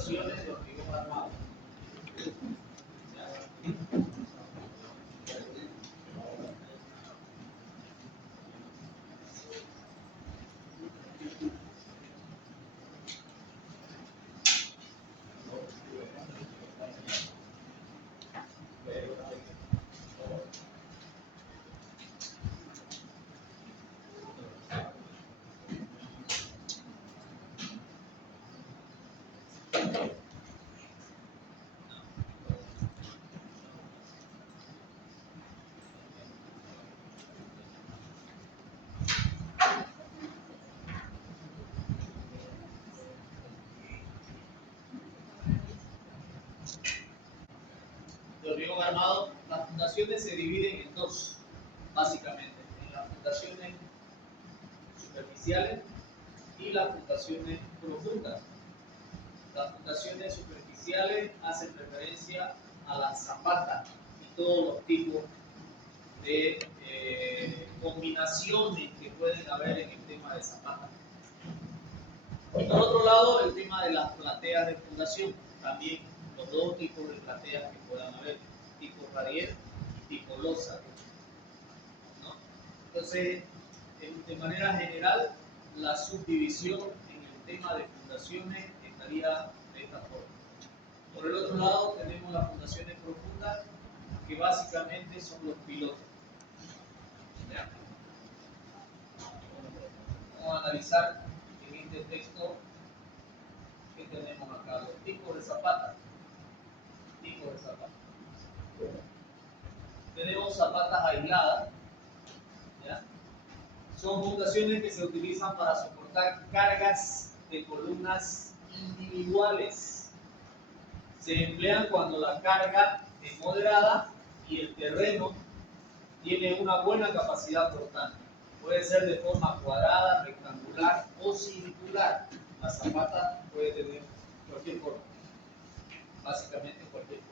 fundaciones de hormigón armado. De hormigón armado, las fundaciones se dividen en dos, básicamente, en las fundaciones superficiales y las fundaciones profundas. Las fundaciones superficiales hacen referencia a las zapatas y todos los tipos de combinaciones que pueden haber en el tema de zapatas. Y por otro lado, el tema de las plateas de fundación, también los dos tipos de plateas que puedan haber, tipo radier y tipo losa, ¿no? Entonces, de manera general, la subdivisión en el tema de fundaciones estaría de esta forma. Por el otro lado, tenemos las fundaciones profundas, que básicamente son los pilotos. ¿Ya? Vamos a analizar en este texto que tenemos acá, los tipos de zapatas. Tenemos zapatas aisladas, ¿ya? Son fundaciones que se utilizan para soportar cargas de columnas individuales. Se emplean cuando la carga es moderada y el terreno tiene una buena capacidad portante. Puede ser de forma cuadrada, rectangular o circular. La zapata puede tener cualquier forma, básicamente cualquier forma.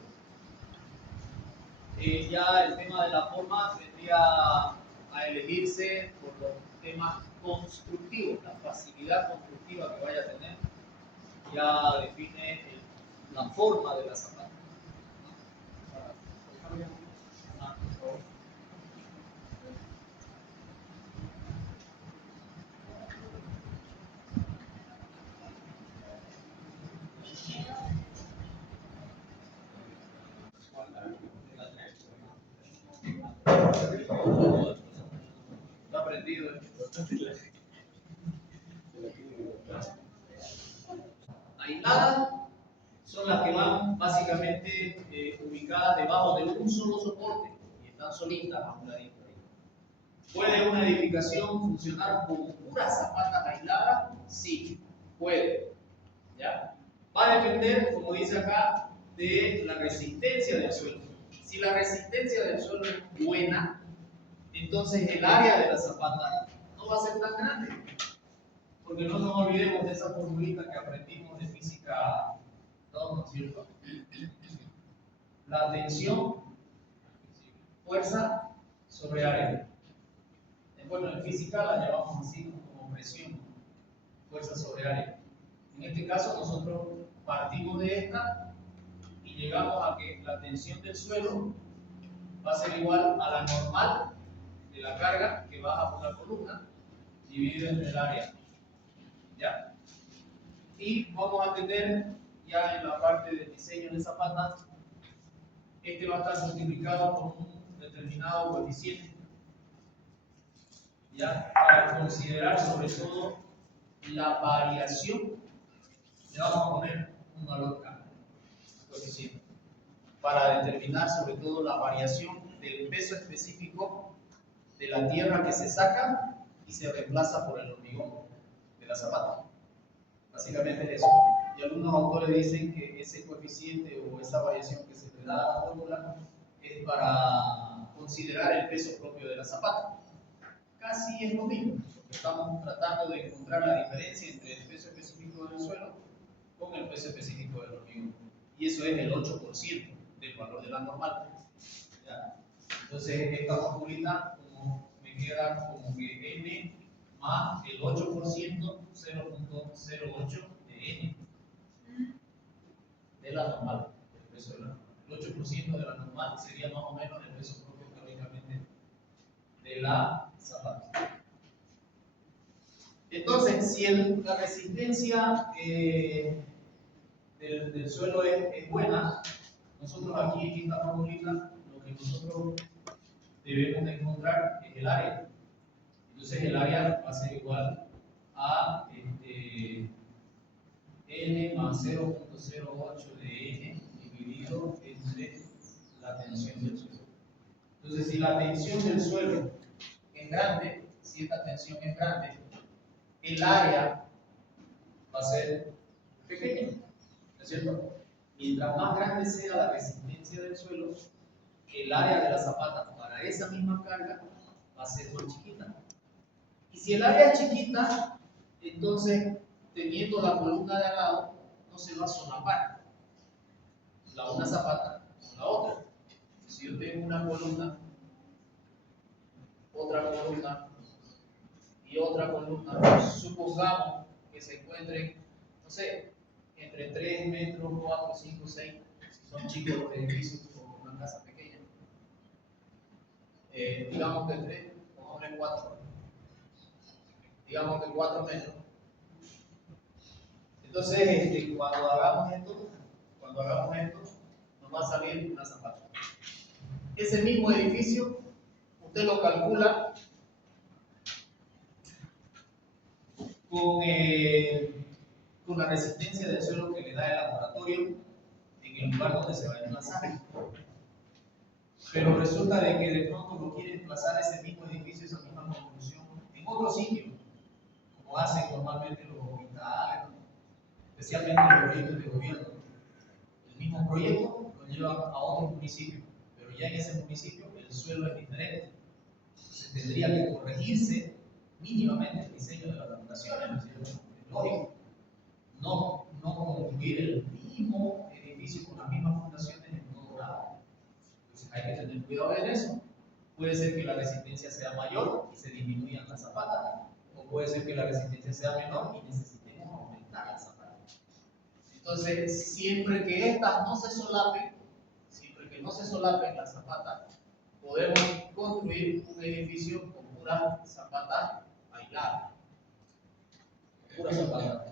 Ya el tema de la forma vendría a elegirse por los temas constructivos, la facilidad constructiva que vaya a tener, ya define la forma de la zapata. Está prendido. Aisladas son las que van básicamente ubicadas debajo de un solo soporte y están solitas a un ladito. ¿Puede una edificación funcionar como puras zapatas aisladas? Sí, puede. ¿Ya? Va a depender, como dice acá, de la resistencia del suelo. Si la resistencia del suelo es buena, entonces el área de la zapata no va a ser tan grande. Porque no nos olvidemos de esa formulita que aprendimos de física 2, ¿no es cierto? La tensión, fuerza sobre área. Bueno, en física la llamamos así como presión, fuerza sobre área. En este caso nosotros partimos de esta y llegamos a que la tensión del suelo va a ser igual a la normal de la carga que baja por la columna dividida entre el área. ¿Ya? Y vamos a tener ya en la parte del diseño de zapatas, este va a estar multiplicado por un determinado coeficiente, ¿ya? Para considerar sobre todo la variación, le vamos a poner un valor K, coeficiente, para determinar sobre todo la variación del peso específico de la tierra que se saca y se reemplaza por el hormigón de la zapata. Básicamente es eso. Y algunos autores dicen que ese coeficiente o esa variación que se le da a la fórmula es para considerar el peso propio de la zapata. Casi es lo mismo. Estamos tratando de encontrar la diferencia entre el peso específico del suelo con el peso específico del hormigón. Y eso es el 8% del valor de la normal. ¿Ya? Entonces, esta formulita como me queda como que n más el 8%, 0.08 de n. 15% de la normal, sería más o menos el peso propio teóricamente de la zapata. Entonces, si la resistencia del suelo es buena, nosotros aquí en esta formulita lo que nosotros debemos encontrar es el área. Entonces el área va a ser igual a n más 0.08 de n dividido entre la tensión del suelo. Entonces, si la tensión del suelo es grande, si esta tensión es grande, el área va a ser pequeña, ¿no es cierto? Mientras más grande sea la resistencia del suelo, el área de la zapata para esa misma carga va a ser más chiquita. Y si el área es chiquita, entonces teniendo la columna de al lado, no se va a solapar la una zapata con la otra. Si yo tengo una columna, otra columna y otra columna, supongamos que se encuentren, no sé, entre 3 metros, 4, 5, 6, si son chicos los edificios o una casa pequeña. Digamos que 3, pongámosle 4. Digamos que 4 metros. Entonces, cuando hagamos esto, nos va a salir una zapata. Ese mismo edificio, usted lo calcula con la resistencia del suelo que le da el laboratorio en el lugar donde se va a emplazar. Pero resulta de que de pronto lo quiere emplazar ese mismo edificio, esa misma construcción, en otro sitio, como hacen normalmente los hospitales, especialmente los proyectos de gobierno. El mismo proyecto lo llevan a otro municipio, pero ya en ese municipio el suelo es diferente. Entonces tendría que corregirse mínimamente el diseño de las fundaciones, ¿no es cierto? Es lógico. No construir el mismo edificio con las mismas fundaciones en todo lado. Entonces hay que tener cuidado en eso. Puede ser que la resistencia sea mayor y se disminuyan las zapatas, o puede ser que la resistencia sea menor y necesitemos aumentar las zapatas. Entonces, siempre que estas no se solapen, las zapatas, podemos construir un edificio con puras zapatas aisladas. Puras zapatas.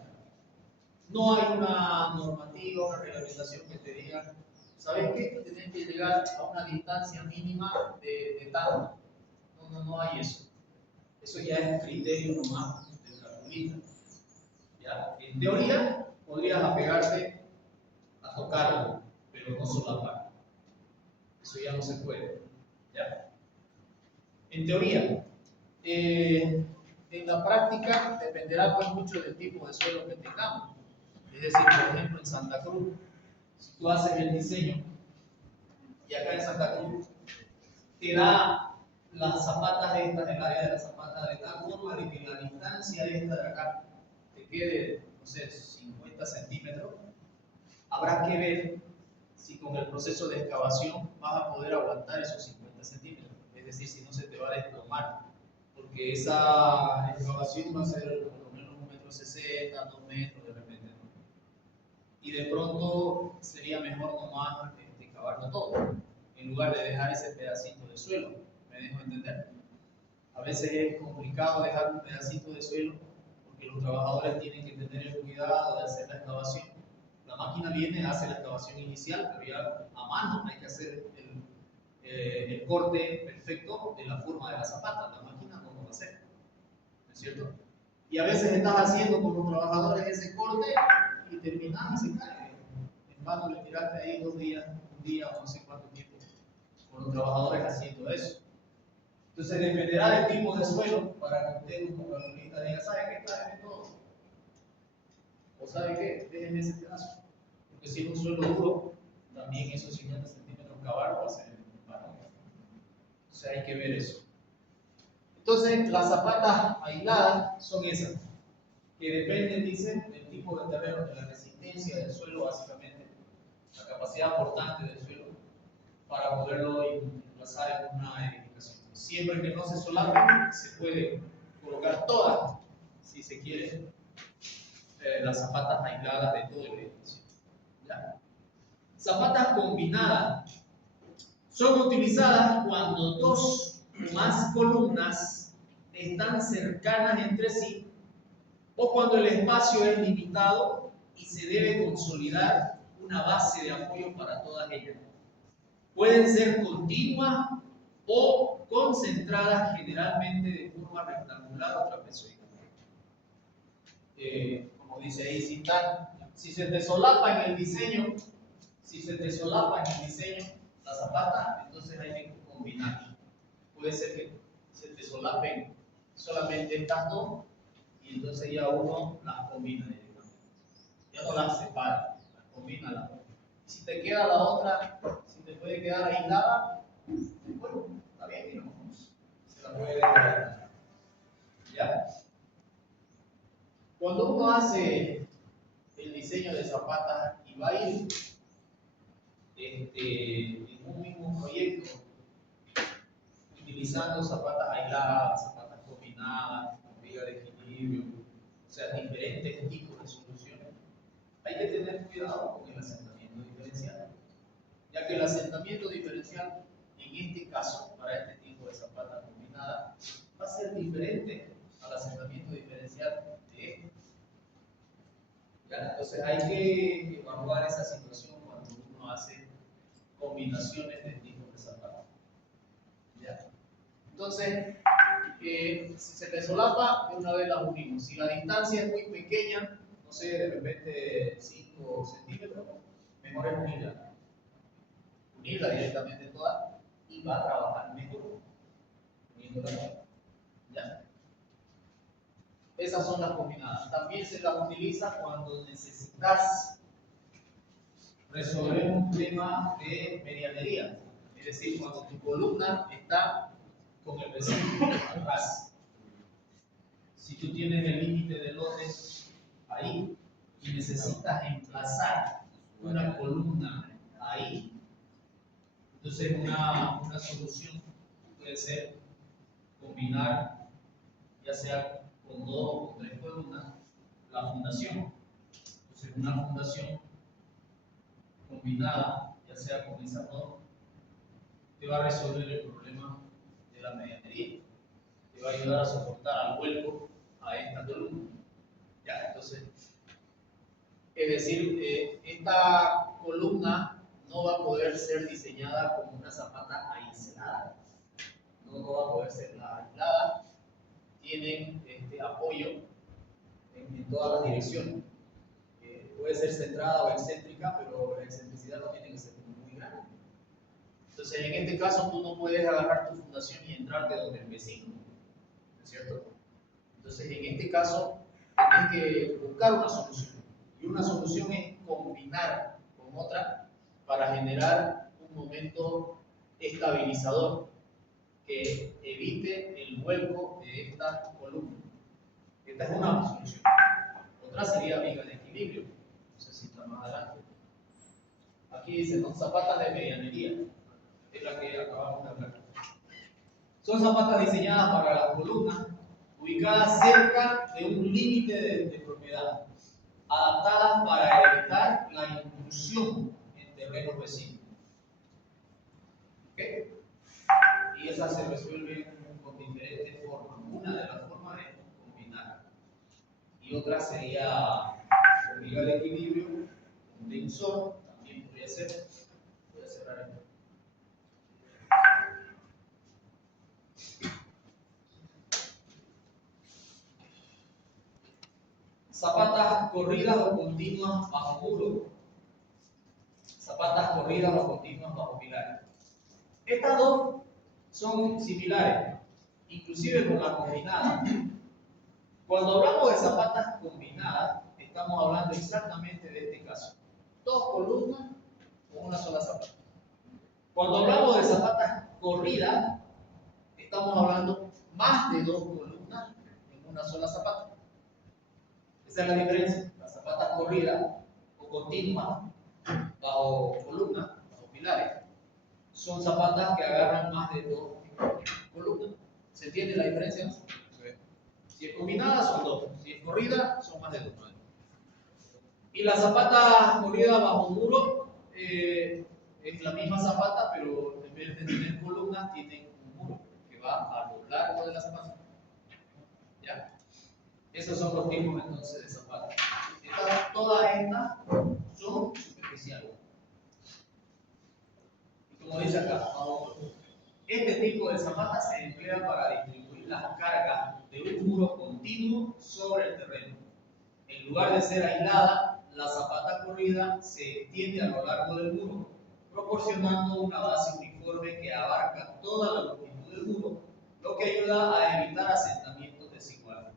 No hay una normativa, una reglamentación que te diga, ¿sabes qué? Tienes que llegar a una distancia mínima de tanto. No hay eso. Eso ya es criterio nomás del calculista. ¿Ya? En teoría, podrías apegarte a tocarlo, pero no solapar. Eso ya no se puede. ¿Ya? En teoría. En la práctica dependerá pues mucho del tipo de suelo que tengamos. Es decir, por ejemplo, en Santa Cruz, si tú haces el diseño y acá en Santa Cruz te da las zapatas estas, el área de las zapatas de tal forma de que la distancia esta de acá te quede, no sé, 50 centímetros, habrá que ver si con el proceso de excavación vas a poder aguantar esos 50 centímetros, es decir, si no se te va a desplomar, porque esa excavación va a ser por lo menos 1,60 m, 2 metros de repente, ¿no? Y de pronto sería mejor nomás cavarlo todo, en lugar de dejar ese pedacito de suelo. ¿Me dejo entender? A veces es complicado dejar un pedacito de suelo porque los trabajadores tienen que tener el cuidado de hacer la excavación. La máquina viene, hace la excavación inicial, pero ya a mano hay que hacer el corte perfecto de la forma de la zapata. La máquina no lo va a hacer, ¿no es cierto? Y a veces estás haciendo con los trabajadores ese corte y terminas y se cae. En vano le tiraste ahí 2 días, un día o no sé cuánto tiempo con los trabajadores haciendo eso. Entonces dependerá del tipo de suelo para que usted como calculista diga, ¿sabe qué? Clávenme todo. O ¿sabe qué? Déjenme ese pedazo. Porque si es un suelo duro, también esos 50 centímetros cavar va a ser varón. O sea, hay que ver eso. Entonces, las zapatas aisladas son esas, que dependen, dice, del tipo de terreno, de la resistencia del suelo, básicamente, la capacidad portante del suelo, para poderlo emplazar en una edificación. Siempre que no se solape, se puede colocar todas, si se quiere, las zapatas aisladas de todo el edificio. ¿Ya? Zapatas combinadas son utilizadas cuando dos o más columnas están cercanas entre sí o cuando el espacio es limitado y se debe consolidar una base de apoyo para todas ellas. Pueden ser continuas o concentradas, generalmente de forma rectangular o trapezoidal. Como dice ahí, si se te solapa en el diseño, la zapata, entonces hay que combinar. Puede ser que se te solapen solamente estas dos y entonces ya uno las combina directamente. Ya no las separa, las combina las dos. Si te queda la otra, si te puede quedar aislada, bueno, está bien, digamos, se la puede dejar. ¿Ya? Cuando uno hace el diseño de zapatas y va a ir en un mismo proyecto, utilizando zapatas aisladas, zapatas combinadas, con viga de equilibrio, o sea, diferentes tipos de soluciones, hay que tener cuidado con el asentamiento diferencial, ya que el asentamiento diferencial, en este caso, para este tipo de zapatas combinadas, va a ser diferente al asentamiento diferencial de este. ¿Ya? Entonces hay que evaluar esa situación cuando uno hace combinaciones de tipos de zapatos. ¿Ya? Entonces, si se te solapa, de una vez las unimos. Si la distancia es muy pequeña, no sé, de repente 5 centímetros, mejor es unirla directamente toda y va a trabajar mejor. ¿Ya? Esas son las combinadas. También se las utiliza cuando necesitas resolver un tema de medianería. Es decir, cuando tu columna está con el vecino al ras. Si tú tienes el límite de lotes ahí y necesitas emplazar una columna ahí, entonces una solución puede ser combinar, ya sea con 2 o 3 columnas, la fundación. Entonces una fundación combinada, ya sea con esas dos, te va a resolver el problema de la medianería. Te va a ayudar a soportar al vuelco a esta columna. ¿Ya? Entonces, es decir, esta columna no va a poder ser diseñada como una zapata aislada. No va a poder ser aislada. Tienen apoyo en todas las direcciones. Puede ser centrada o excéntrica, pero la excentricidad no tiene que ser muy grande. Entonces, en este caso, tú no puedes agarrar tu fundación y entrarte donde el vecino, ¿no es cierto? Entonces, en este caso, tienes que buscar una solución. Y una solución es combinar con otra para generar un momento estabilizador que evite el vuelco de esta columna. Esta es una solución. Otra sería viga de equilibrio. No sé si está más adelante. Aquí dice, son zapatas de medianería. Es la que acabamos de hablar. Son zapatas diseñadas para las columnas, ubicadas cerca de un límite de propiedad, adaptadas para evitar la intrusión en terrenos vecinos. ¿Okay? Y esas se resuelven con diferentes formas. Una de las formas es combinar. Y otra sería viga de equilibrio, un tensor, también podría ser. Voy a cerrar esto. Zapatas corridas o continuas bajo muro. Zapatas corridas o continuas bajo pilares. Estas dos son similares, inclusive con la combinada. Cuando hablamos de zapatas combinadas, estamos hablando exactamente de este caso. 2 columnas con una sola zapata. Cuando hablamos de zapatas corridas, estamos hablando más de 2 columnas en una sola zapata. Esa es la diferencia. Las zapatas corridas o continuas bajo columnas, bajo pilares, son zapatas que agarran más de 2 columnas. ¿Se entiende la diferencia? Sí. Si es combinada son 2, si es corrida son más de 2. Y las zapatas corridas bajo muro es la misma zapata, pero en vez de tener columnas, tienen un muro que va a lo largo de la zapata. ¿Ya? Esos son los tipos entonces de zapatas. Todas estas son superficiales. Y como dice acá, este tipo de zapata se emplea para distribuir las cargas de un muro continuo sobre el terreno. En lugar de ser aislada, la zapata corrida se extiende a lo largo del muro, proporcionando una base uniforme que abarca toda la longitud del muro, lo que ayuda a evitar asentamientos desiguales.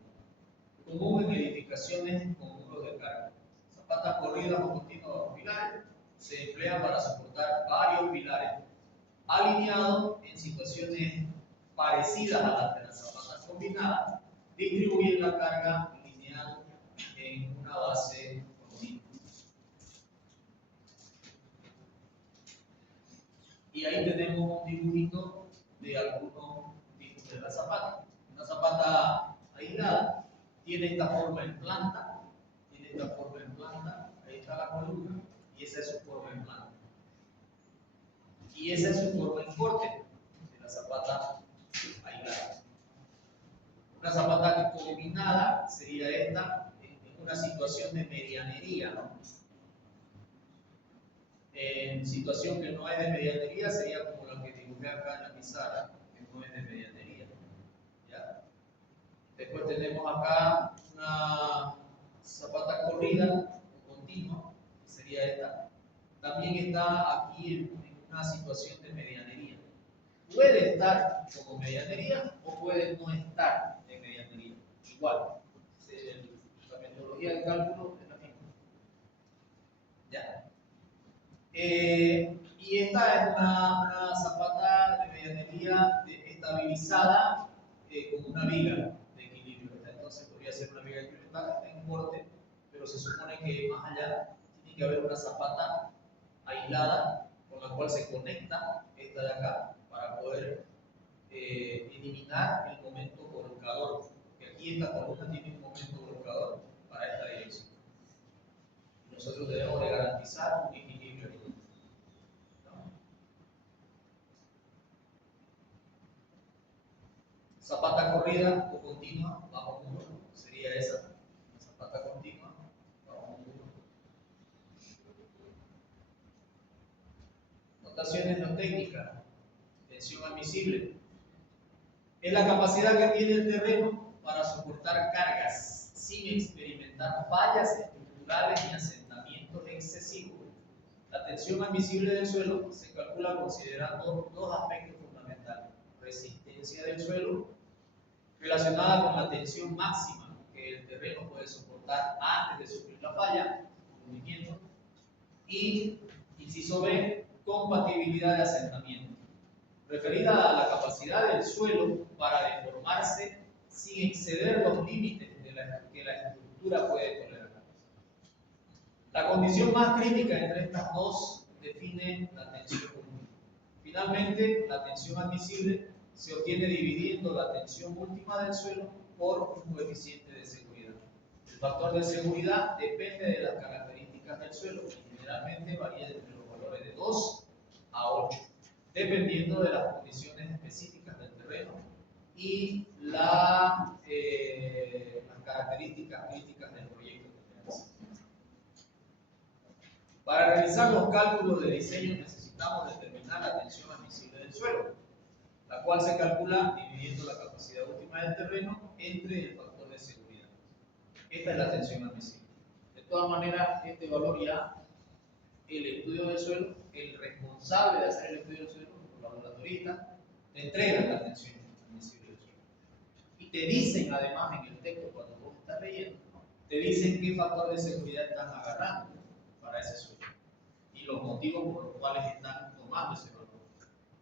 Común en edificaciones con muros de carga. Zapatas corridas o continuas bajo pilares se emplean para soportar varios pilares alineados en situaciones parecidas a las de las zapatas combinadas, distribuyen la carga lineal en una base continua. Y ahí tenemos un dibujito de algunos tipos de la zapata. Una zapata aislada tiene esta forma en planta, ahí está la columna, y esa es su forma en planta. Y esa es su forma en corte de la zapata aislada. Una zapata combinada sería esta en una situación de medianería, ¿no? En situación que no es de medianería sería como la que dibujé acá en la pizarra, que no es de medianería. ¿Ya? Después tenemos acá una zapata corrida o continua, que sería esta. También está aquí en una situación de medianería. Puede estar como medianería o puede no estar en medianería. Igual, la metodología del cálculo es la misma. ¿Ya? Y esta es una zapata de medianería estabilizada con una viga de equilibrio. Entonces podría ser una viga de equilibrio, está en corte, pero se supone que más allá tiene que haber una zapata aislada con la cual se conecta esta de acá para poder eliminar el momento volcador, porque aquí esta columna tiene un momento volcador para esta dirección. Nosotros debemos de garantizar un equilibrio aquí. Zapata corrida o continua bajo muro sería esa, zapata continua bajo muro. Notaciones no técnicas. Tensión admisible es la capacidad que tiene el terreno para soportar cargas sin experimentar fallas estructurales ni asentamientos excesivos. La tensión admisible del suelo se calcula considerando dos aspectos fundamentales: resistencia del suelo, relacionada con la tensión máxima que el terreno puede soportar antes de sufrir la falla, movimiento, y, inciso B, compatibilidad de asentamiento, referida a la capacidad del suelo para deformarse sin exceder los límites que la estructura puede tolerar. La condición más crítica entre estas dos define la tensión última. Finalmente, la tensión admisible se obtiene dividiendo la tensión última del suelo por un coeficiente de seguridad. El factor de seguridad depende de las características del suelo y generalmente varía entre los valores de 2 a 8, dependiendo de las condiciones específicas del terreno y las características críticas del proyecto que tenemos. Para realizar los cálculos de diseño necesitamos determinar la tensión admisible del suelo, la cual se calcula dividiendo la capacidad última del terreno entre el factor de seguridad. Esta es la tensión admisible. De todas maneras, este valor ya, el estudio del suelo, el responsable de hacer el estudio del suelo, el laboratorista, te entrega la tensión admisible del suelo. Y te dicen además en el texto, cuando vos estás leyendo, te dicen qué factor de seguridad están agarrando para ese suelo y los motivos por los cuales están tomando ese valor.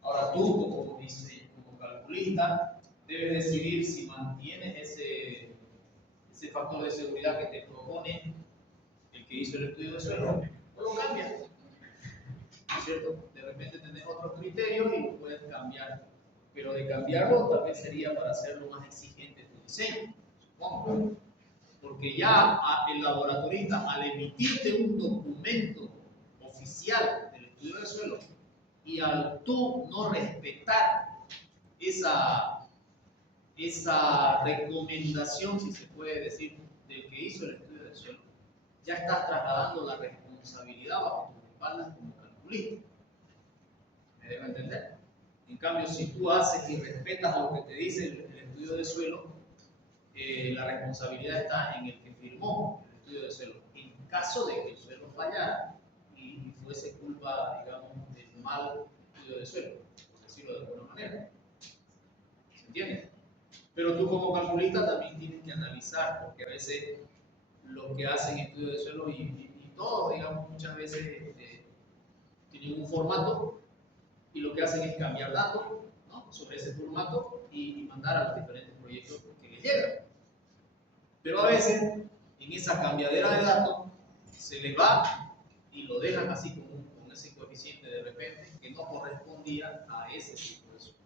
Ahora tú, como calculista, debes decidir si mantienes ese factor de seguridad que te propone el que hizo el estudio de suelo o lo cambias. ¿No es cierto? De repente tenés otros criterios y lo puedes cambiar, pero de cambiarlo tal vez sería para hacerlo más exigente tu diseño, supongo. Porque ya el laboratorista, al emitirte un documento oficial Y al tú no respetar esa recomendación, si se puede decir, del que hizo el estudio del suelo, ya estás trasladando la responsabilidad bajo tus espaldas como calculista. ¿Me debo entender? En cambio, si tú haces y respetas lo que te dice el estudio de suelo, la responsabilidad está en el que firmó el estudio de suelo. En caso de que el suelo fallara y fuese culpa, digamos, del mal estudio de suelo, por decirlo de alguna manera. ¿Se entiende? Pero tú como calculista también tienes que analizar, porque a veces los que hacen estudio de suelo y todos, digamos, muchas veces tienen un formato y lo que hacen es cambiar datos, ¿no?, sobre ese formato y mandar a los diferentes proyectos que les llegan. Pero a veces en esa cambiadera de datos se les va y lo dejan así con ese coeficiente de repente que no correspondía a ese tipo de suelo.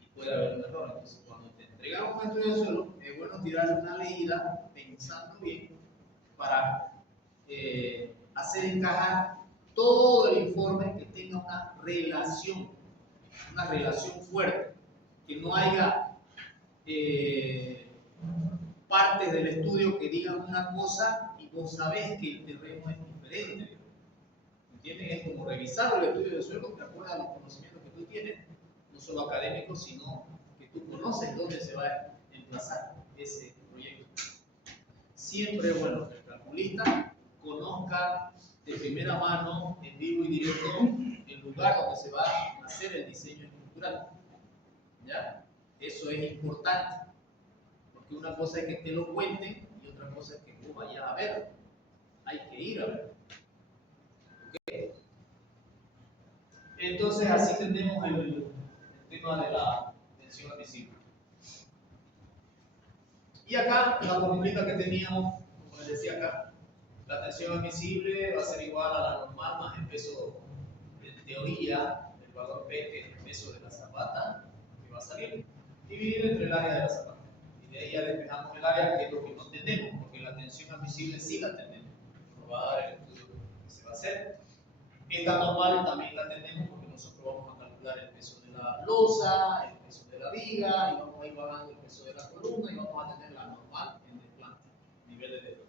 Y puede haber un error. Entonces, cuando te entregan un estudio de suelo, es bueno tirarle una leída pensando bien para hacer encajar todo el informe que tenga una relación fuerte, que no haya partes del estudio que digan una cosa y vos sabés que el terreno es diferente. ¿Entiendes? Es como revisar el estudio de suelo que acuerda a los conocimientos que tú tienes, no solo académicos, sino que tú conoces dónde se va a emplazar ese proyecto. Siempre es bueno que el calculista conozca de primera mano, en vivo y directo, el lugar donde se va a hacer el diseño estructural. ¿Ya? Eso es importante, porque una cosa es que te lo cuenten y otra cosa es que vos vayas a verlo. Hay que ir a verlo. ¿Okay? Entonces, así tenemos el tema de la tensión admisible. Y acá, la formulita que teníamos, como les decía acá, la tensión admisible va a ser igual a la normal más el peso, en teoría, el valor P, que es el peso de la zapata, que va a salir, dividido entre el área de la zapata. Y de ahí ya despejamos el área, que es lo que no tenemos, porque la tensión admisible sí la tenemos. Nos va a dar el estudio que se va a hacer. Esta normal también la tenemos, porque nosotros vamos a calcular el peso de la losa, el peso de la viga, y vamos a ir pagando el peso de la columna, y vamos a tener la normal en el plano, nivel de dedo.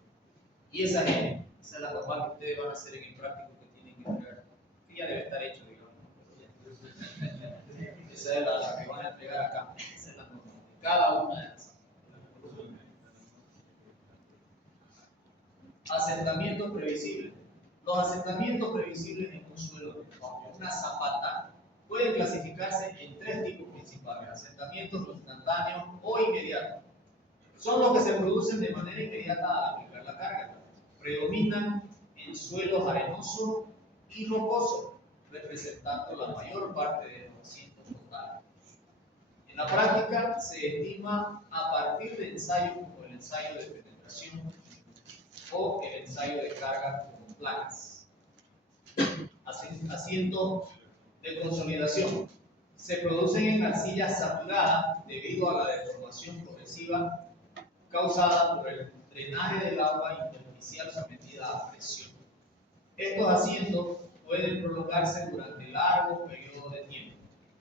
Y esa es la normal que ustedes van a hacer en el práctico que tienen que entregar, que ya debe estar hecho, digamos. Esa es la que van a entregar acá. Esa es la normal de cada una de las. Asentamientos previsibles. Los asentamientos previsibles en un suelo, en una zapata, pueden clasificarse en tres tipos principales: asentamientos instantáneos o inmediatos. Son los que se producen de manera inmediata al aplicar la carga. Predominan en suelos arenosos y rocosos, representando la mayor parte de los asientos totales. En la práctica se estima a partir de ensayos como el ensayo de penetración o el ensayo de carga con placas. Asientos de consolidación se producen en arcillas saturadas debido a la deformación progresiva causada por el drenaje del agua intersticial sometida a presión. Estos asientos pueden prolongarse durante largos periodos de tiempo.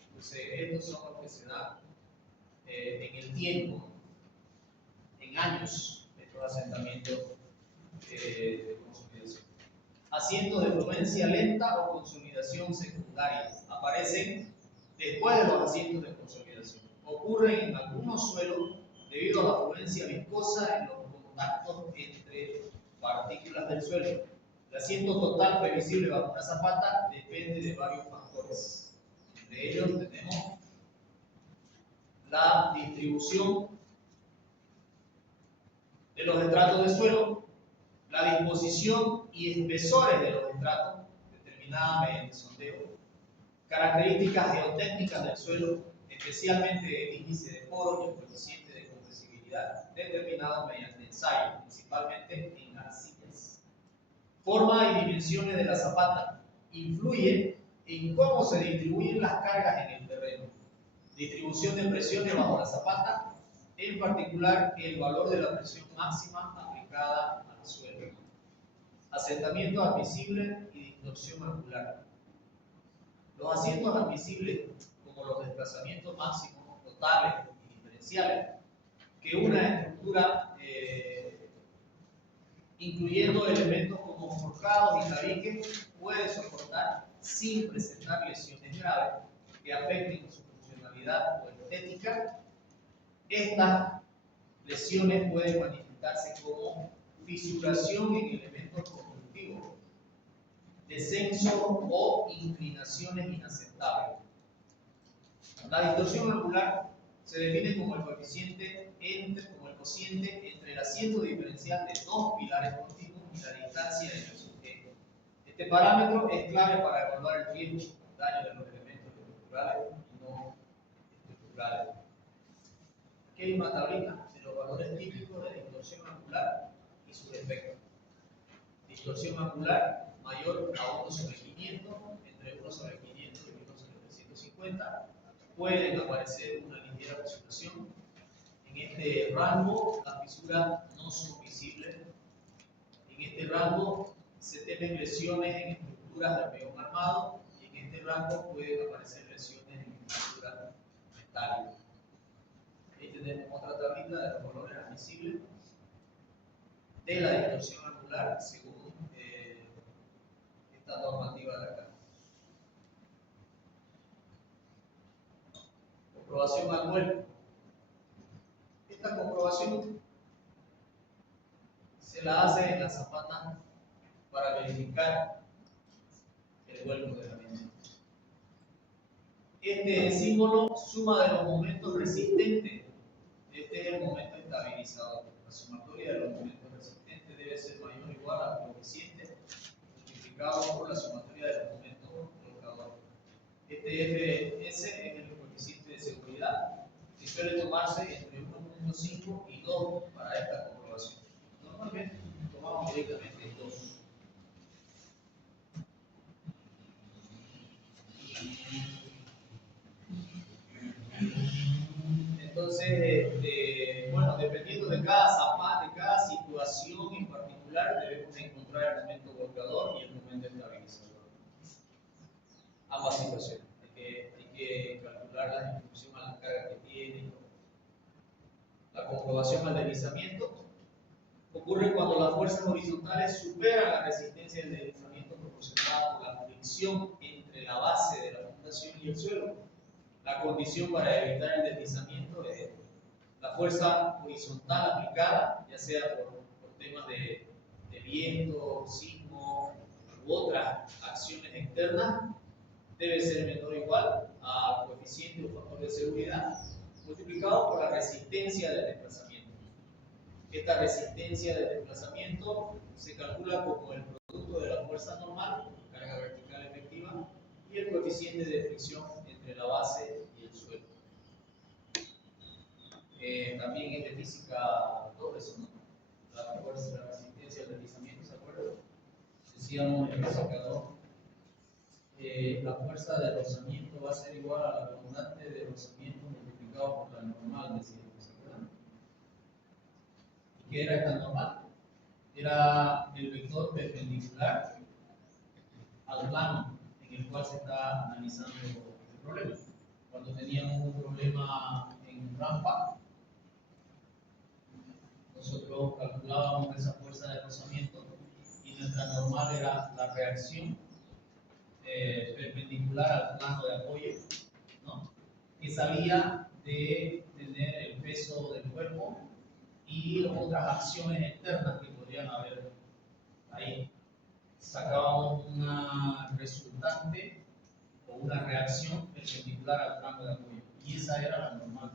Entonces, estos son los que se dan en el tiempo, en años, estos asentamientos de consolidación. Asientos de fluencia lenta o consolidación secundaria aparecen después de los asientos de consolidación. Ocurren en algunos suelos debido a la fluencia viscosa en los contactos entre partículas del suelo. El asiento total previsible bajo una zapata depende de varios factores. Entre ellos tenemos la distribución de los estratos de suelo, la disposición y espesores de los estratos, determinada mediante sondeo, características geotécnicas del suelo, especialmente el índice de poro y el coeficiente de compresibilidad, determinado mediante ensayo, principalmente en arcillas. Forma y dimensiones de la zapata influyen en cómo se distribuyen las cargas en el terreno. Distribución de presiones bajo la zapata, en particular el valor de la presión máxima aplicada al suelo. Asentamiento admisible y distorsión angular. Los asientos admisibles, como los desplazamientos máximos, totales y diferenciales, que una estructura, incluyendo elementos como forjados y tabiques, puede soportar sin presentar lesiones graves que afecten su funcionalidad o estética. Estas lesiones pueden manifestarse como fisuración en elementos constructivos, descenso o inclinaciones inaceptables. La distorsión angular se define como el cociente entre el asiento diferencial de dos pilares continuos y la distancia entre sus ejes. Este parámetro es clave para evaluar el riesgo de daño de los elementos estructurales y no estructurales. Aquí hay una tablita de los valores típicos de distorsión angular y sus efectos. Distorsión angular mayor a 1/500, entre 1/500 y 1/350. Pueden aparecer una ligera oscilación. En este rango, las fisuras no son visibles. En este rango se temen lesiones en estructuras de hormigón armado y en este rango pueden aparecer lesiones en estructuras metálicas. Ahí tenemos otra tablita de los valores admisibles de la distorsión angular según esta normativa de acá. Comprobación al vuelco. Esta comprobación se la hace en la zapata para verificar el vuelco de la misma. Este símbolo suma de los momentos resistentes. Este es el momento estabilizador. La sumatoria de los momentos resistentes debe ser mayor o igual al coeficiente multiplicado por la sumatoria de los momentos colocadores. Este Fs es el coeficiente de seguridad que suele tomarse entre 1.5 y 2 para esta comprobación. Normalmente tomamos directamente 2. Entonces, bueno, dependiendo de cada zapata, de cada situación en particular, debemos encontrar el momento volcador y el momento estabilizador. Ambas situaciones. Hay que calcular la distribución a la carga que tiene. La comprobación al deslizamiento ocurre cuando las fuerzas horizontales superan la resistencia del deslizamiento proporcionada por la fricción entre la base de la fundación y el suelo. La condición para evitar el deslizamiento es la fuerza horizontal aplicada, ya sea por temas de viento, sismo u otras acciones externas, debe ser menor o igual al coeficiente o factor de seguridad multiplicado por la resistencia del desplazamiento. Esta resistencia del desplazamiento se calcula como el producto de la fuerza normal, carga vertical efectiva, y el coeficiente de fricción entre la base y el suelo. También es de física todo eso, ¿no? La fuerza, la resistencia del deslizamiento, ¿se acuerdan? Decíamos en el física 2, la fuerza de rozamiento va a ser igual a la constante de rozamiento multiplicado por la normal, decíamos, ¿se acuerdan? ¿Y qué era esta normal? Era el vector perpendicular al plano en el cual se está analizando el problema. Cuando teníamos un problema en rampa, nosotros calculábamos esa fuerza de rozamiento y nuestra normal era la reacción perpendicular al plano de apoyo, ¿no? Que salía de tener el peso del cuerpo y otras acciones externas que podrían haber ahí. Sacábamos una resultante o una reacción perpendicular al plano de apoyo y esa era la normal.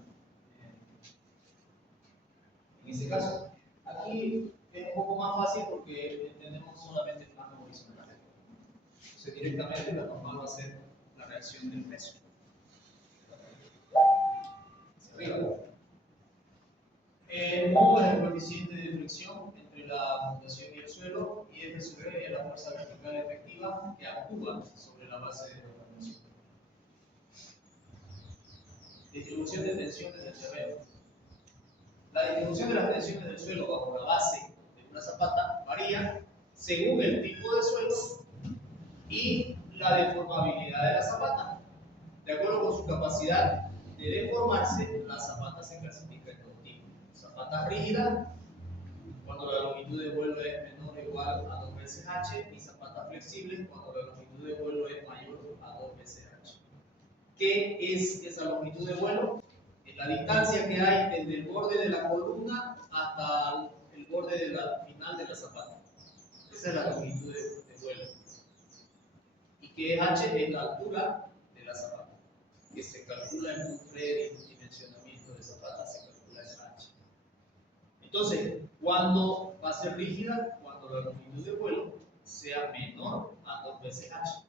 En ese caso, aquí es un poco más fácil porque entendemos solamente el plano horizontal. Entonces, directamente la normal va a ser la reacción del peso. Hacia arriba. Mu es el coeficiente de fricción entre la fundación y el suelo, y F sub E es la fuerza vertical efectiva que actúa sobre la base de la fundación. Distribución de tensiones del terreno. La distribución de las tensiones del suelo bajo la base de una zapata varía según el tipo de suelo y la deformabilidad de la zapata. De acuerdo con su capacidad de deformarse, la zapata se clasifica en dos tipos. Zapatas rígidas, cuando la longitud de vuelo es menor o igual a 2 veces h, y zapatas flexibles, cuando la longitud de vuelo es mayor a 2 veces h. ¿Qué es esa longitud de vuelo? Es la distancia que hay desde el borde de la columna hasta el borde final de la zapata. Esa es la longitud de vuelo. ¿Y qué es h? Es la altura de la zapata, que se calcula en un predimensionamiento de zapata, se calcula esa h. Entonces, ¿cuándo va a ser rígida? Cuando la longitud de vuelo sea menor a 2 veces h.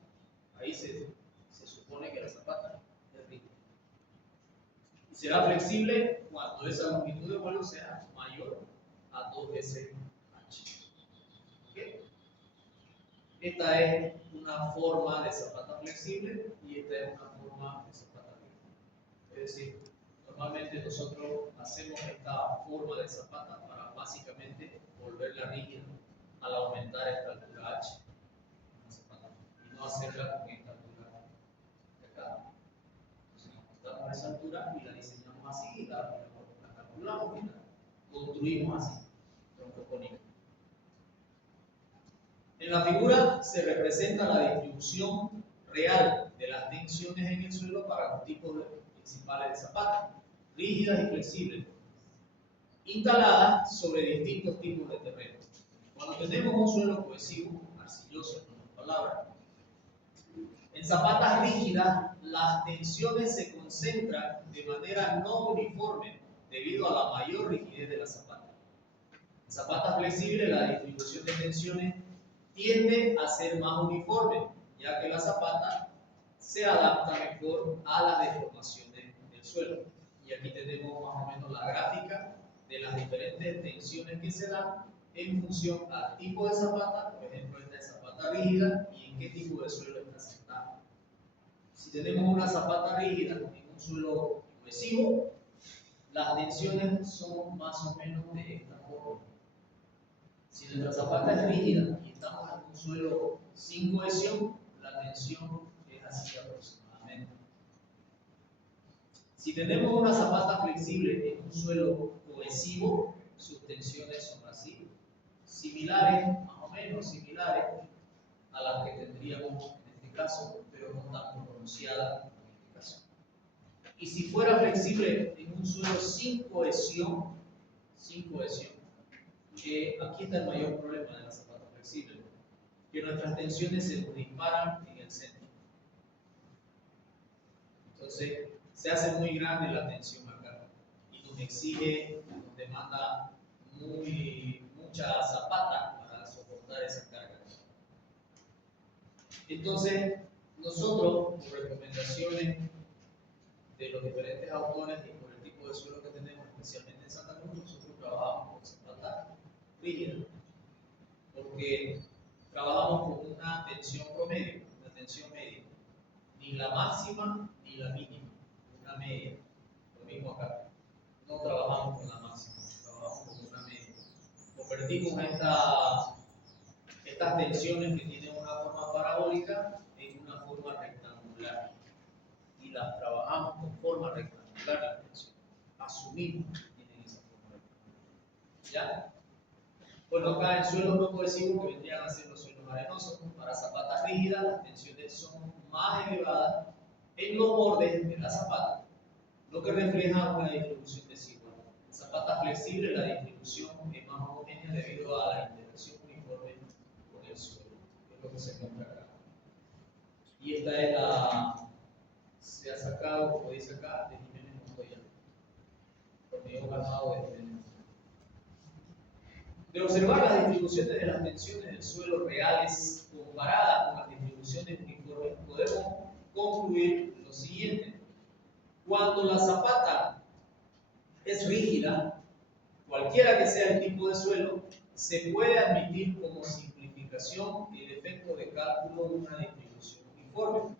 Ahí se supone que la zapata es rígida. Y será flexible cuando esa longitud de vuelo sea mayor a 2 veces h. ¿Okay? Esta es una forma de zapata flexible y esta es una forma de zapata rígida. Es decir, normalmente nosotros hacemos esta forma de zapata para básicamente volverla rígida al aumentar esta altura h y no hacerla con esta altura de acá. Entonces nos ajustamos a esa altura y la diseñamos así y la calculamos y la construimos así, troncocónica. En la figura se representa la distribución real de las tensiones en el suelo para los tipos principales de zapatas, rígidas y flexibles, instaladas sobre distintos tipos de terreno. Cuando tenemos un suelo cohesivo, arcilloso en otras palabras, en zapatas rígidas las tensiones se concentran de manera no uniforme debido a la mayor rigidez de la zapata. En zapatas flexibles la distribución de tensiones tiende a ser más uniforme, ya que la zapata se adapta mejor a las deformaciones del suelo. Y aquí tenemos más o menos la gráfica de las diferentes tensiones que se dan en función al tipo de zapata, por ejemplo, esta es zapata rígida y en qué tipo de suelo está sentada. Si tenemos una zapata rígida en un suelo cohesivo, las tensiones son más o menos de esta forma. Si nuestra zapata es rígida y estamos en un suelo sin cohesión, la tensión es así aproximadamente. Si tenemos una zapata flexible en un suelo cohesivo, sus tensiones son así, similares, más o menos similares a las que tendríamos en este caso, pero no tan pronunciadas en este caso. Y si fuera flexible en un suelo sin cohesión, aquí está el mayor problema de la zapata flexible, que nuestras tensiones se nos disparan en el centro. Entonces, se hace muy grande la tensión acá y nos exige, nos demanda mucha zapata para soportar esa carga. Entonces, nosotros, por recomendaciones de los diferentes autores y por el tipo de suelo que tenemos, especialmente en Santa Cruz, nosotros trabajamos con zapata rígida, porque trabajamos con una tensión promedio, una tensión media, ni la máxima ni la mínima, una media. Lo mismo acá, no trabajamos con la máxima, trabajamos con una media. Convertimos estas tensiones que tienen una forma parabólica en una forma rectangular y las trabajamos con forma rectangular la tensión. Asumimos que tienen esa forma rectangular. ¿Ya? Bueno, acá en suelos no cohesivos, que vendrían a ser los suelos arenosos, para zapatas rígidas las tensiones son más elevadas en los bordes de la zapata, lo que refleja una distribución desigual. En zapatas flexibles la distribución es más homogénea debido a la interacción uniforme con el suelo, que es lo que se encuentra acá. Y esta es se ha sacado, como dice acá, de Jiménez Montoya, torneo ganado de Jiménez. De observar las distribuciones de las tensiones del suelo reales comparadas con las distribuciones uniformes, podemos concluir lo siguiente. Cuando la zapata es rígida, cualquiera que sea el tipo de suelo, se puede admitir como simplificación el efecto de cálculo de una distribución uniforme.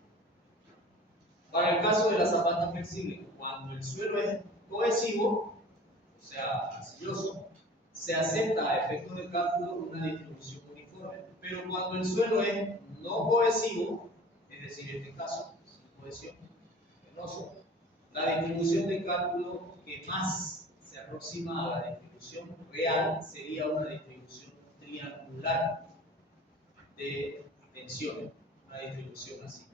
Para el caso de la zapata flexible, cuando el suelo es cohesivo, o sea, arcilloso, se acepta a efectos de cálculo una distribución uniforme. Pero cuando el suelo es no cohesivo, es decir, en este caso, cohesión venoso, la distribución de cálculo que más se aproxima a la distribución real sería una distribución triangular de tensiones, una distribución así.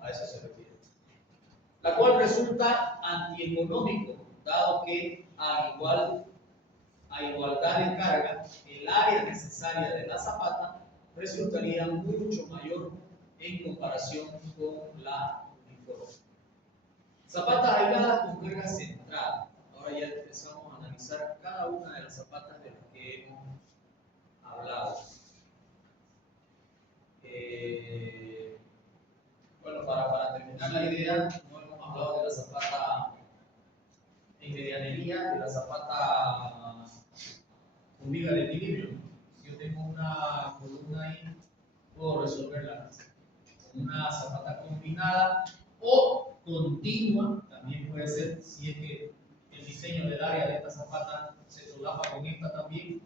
A eso se refiere. La cual resulta antieconómico, dado que a igualdad de carga, el área necesaria de la zapata resultaría mucho mayor en comparación con la uniforme. Zapatas aisladas con carga central. Ahora ya empezamos a analizar cada una de las zapatas de las que hemos hablado. Bueno, para terminar la idea, no hemos hablado de la zapata en medianería, de la zapata con viga de equilibrio. Si yo tengo una columna ahí, puedo resolverla con una zapata combinada o continua, también puede ser, si es que el diseño del área de esta zapata se solapa con esta también,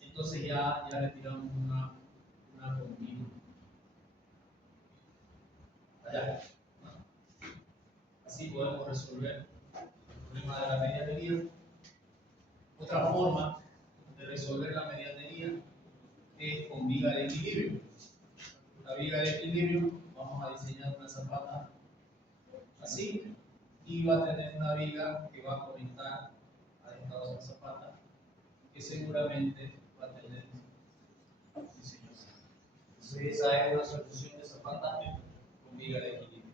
entonces ya le tiramos una continua. Allá. Así podemos resolver el problema de la medianería. Otra forma de resolver la medianería es con viga de equilibrio. La viga de equilibrio, vamos a diseñar una zapata así y va a tener una viga que va a conectar a esta otra zapata que seguramente va a tener diseño así. Entonces esa es una solución de zapata con viga de equilibrio.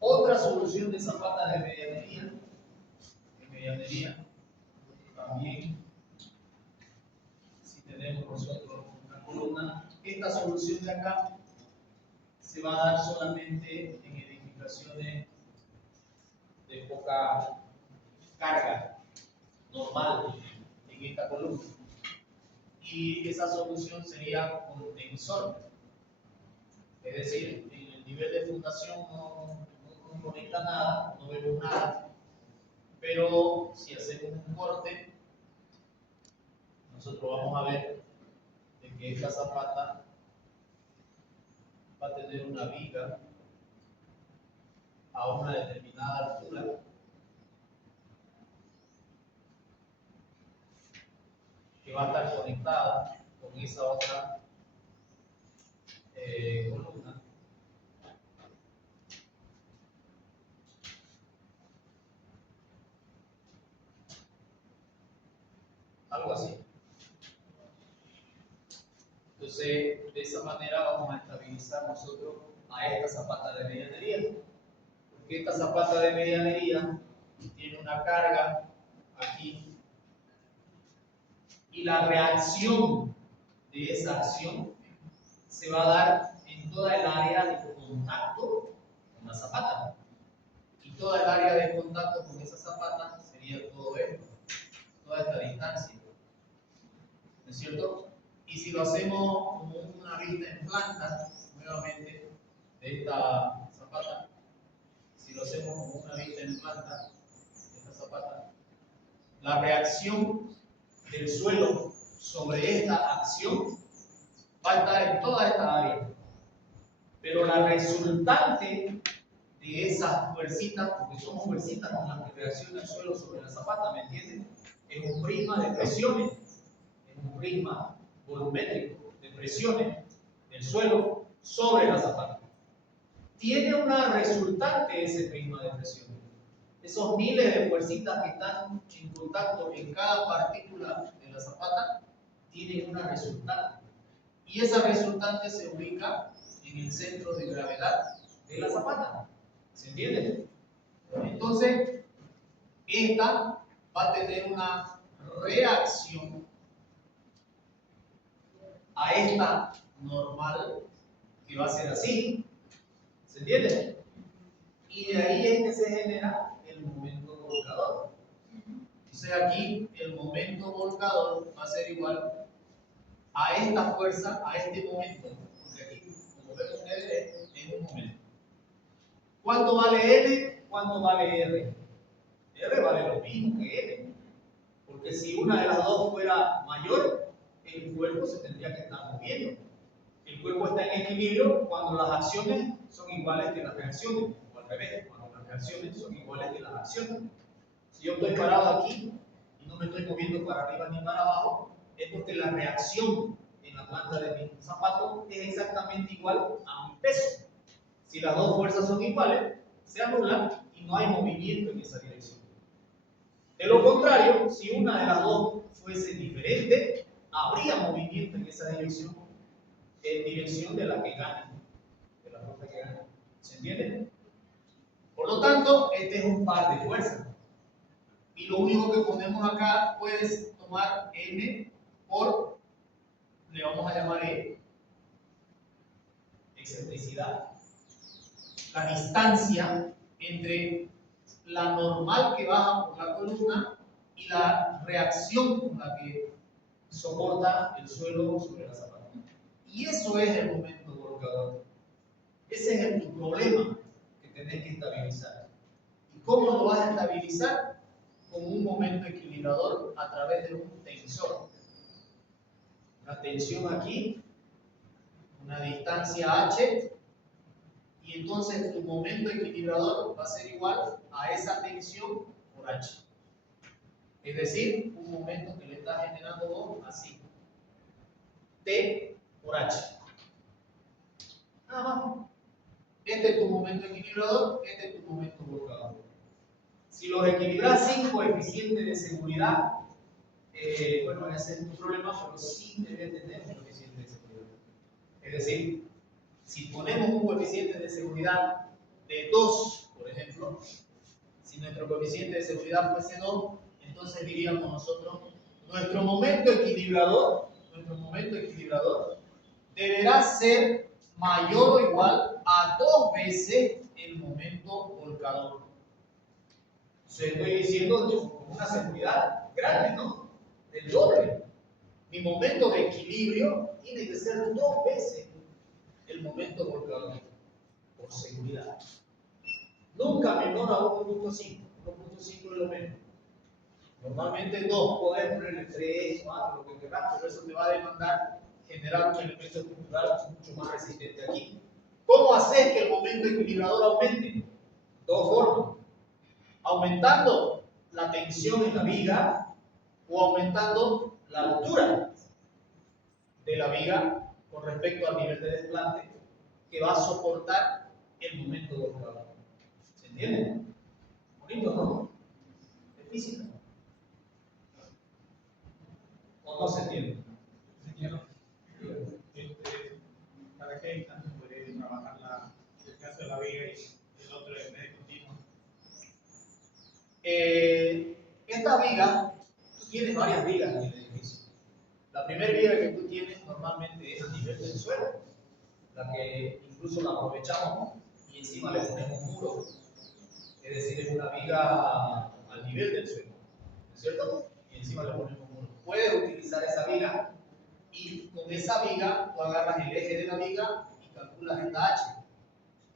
Otra solución de zapata de medianería también, si tenemos nosotros una columna, esta solución de acá se va a dar solamente en edificaciones de poca carga normal en esta columna. Y esa solución sería con tensor. Es decir, en el nivel de fundación no conecta nada, no vemos nada. Pero si hacemos un corte, nosotros vamos a ver de que esta zapata va a tener una viga a una determinada altura que va a estar conectada con esa otra columna. Algo así. Entonces, de esa manera vamos a estabilizar nosotros a esta zapata de medianería. Porque esta zapata de medianería tiene una carga aquí y la reacción de esa acción se va a dar en toda el área de contacto con la zapata. Y toda el área de contacto con esa zapata sería todo esto, toda esta distancia. ¿No es cierto? Y si lo hacemos como una vista en planta, nuevamente, de esta zapata, si lo hacemos como una vista en planta, de esta zapata, la reacción del suelo sobre esta acción va a estar en toda esta área. Pero la resultante de esas fuercitas, porque son fuercitas con las que reacciona el suelo sobre la zapata, ¿me entienden? Es un prisma de presiones, es un prisma volumétrico de presiones del suelo sobre la zapata. Tiene una resultante ese prisma de presiones. Esos miles de fuercitas que están en contacto en cada partícula de la zapata tienen una resultante. Y esa resultante se ubica en el centro de gravedad de la zapata. ¿Se entiende? Entonces, esta va a tener una reacción a esta normal que va a ser así. ¿Se entiende? Y de ahí es que se genera el momento volcador. Entonces aquí el momento volcador va a ser igual a esta fuerza, a este momento. Porque aquí, como vemos, L es un momento. ¿Cuánto vale L? ¿Cuánto vale R? R vale lo mismo que L. Porque si una de las dos fuera mayor, el cuerpo se tendría que estar moviendo. El cuerpo está en equilibrio cuando las acciones son iguales que las reacciones, o al revés, cuando las reacciones son iguales que las acciones. Si yo estoy parado aquí y no me estoy moviendo para arriba ni para abajo, es porque la reacción en la planta de mi zapato es exactamente igual a mi peso. Si las dos fuerzas son iguales, se anulan y no hay movimiento en esa dirección. De lo contrario, si una de las dos fuese diferente, habría movimiento en esa dirección, en dirección de la que gane, de la fuerza que gane. ¿Se entiende? Por lo tanto, este es un par de fuerzas. Y lo único que ponemos acá, puedes tomar N por, le vamos a llamar E, excentricidad. La distancia entre la normal que baja por la columna y la reacción con la que soporta el suelo sobre la zapatilla. Y eso es el momento volcador. Ese es el problema que tenés que estabilizar. ¿Y cómo lo vas a estabilizar? Con un momento equilibrador a través de un tensor. Una tensión aquí, una distancia h, y entonces tu momento equilibrador va a ser igual a esa tensión por h. Es decir, un momento que le está generando vos así. T por h. Nada más. Este es tu momento equilibrador, este es tu momento volcador. Si los equilibras sin coeficiente de seguridad, bueno, ese es tu problema, pero sí debe tener un coeficiente de seguridad. Es decir, si ponemos un coeficiente de seguridad de 2, por ejemplo, si nuestro coeficiente de seguridad fuese 2, entonces diríamos nosotros, nuestro momento equilibrador deberá ser mayor o igual a 2 veces el momento volcador. Entonces estoy diciendo con una seguridad grande, ¿no? Del doble. Mi momento de equilibrio tiene que ser 2 veces el momento volcador, por seguridad. Nunca menor a 1.5. 1.5 es lo menos. Normalmente 2, puedes ponerle 3, 4, lo que quieras, pero eso te va a demandar generar un elemento estructural mucho más resistente aquí. ¿Cómo hacer que el momento equilibrador aumente? Dos formas. Aumentando la tensión en la viga o aumentando la altura de la viga con respecto al nivel de desplante que va a soportar el momento volcador. ¿Se entiende? Bonito, ¿no? Es física. ¿O no se entiende? ¿Para qué distancia puede trabajar el caso de la viga y el otro de medio continuo? Esta viga, tú tienes varias vigas en el edificio. La primera viga que tú tienes normalmente es a nivel del suelo, la que incluso la aprovechamos y encima le ponemos muro, es decir, es una viga al nivel del suelo, ¿no es cierto? Y encima le ponemos muro. Puedes utilizar esa viga y con esa viga tú agarras el eje de la viga y calculas esta H,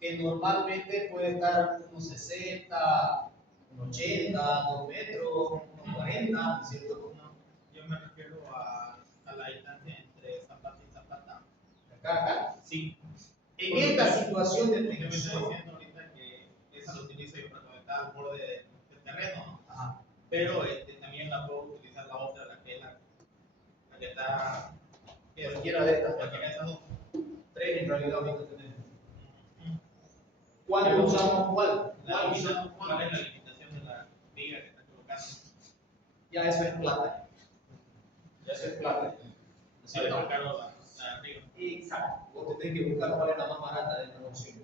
que normalmente puede estar unos 60, unos 80, 2 metros, unos 40, ¿no es cierto? No, yo me refiero a la distancia entre zapata y zapata. Acá. Sí. En esta situación de Usted me está tensión, diciendo ahorita que esa la utilizo yo para conectar al borde del terreno, ¿no? ajá, Pero también la puedo utilizar la otra, la que está. cualquiera de estas, Cualquiera de esas dos. 3 en realidad ahorita tenemos. Ujú. ¿Cuál usamos cuál? ¿Cuál es la limitación de la viga que está colocando? Ya eso es plata. Ya eso es plata. ¿No es Para cierto? marcarlo la arriba. Exacto. Vos tenés que buscar cuál es la más barata de estas opciones.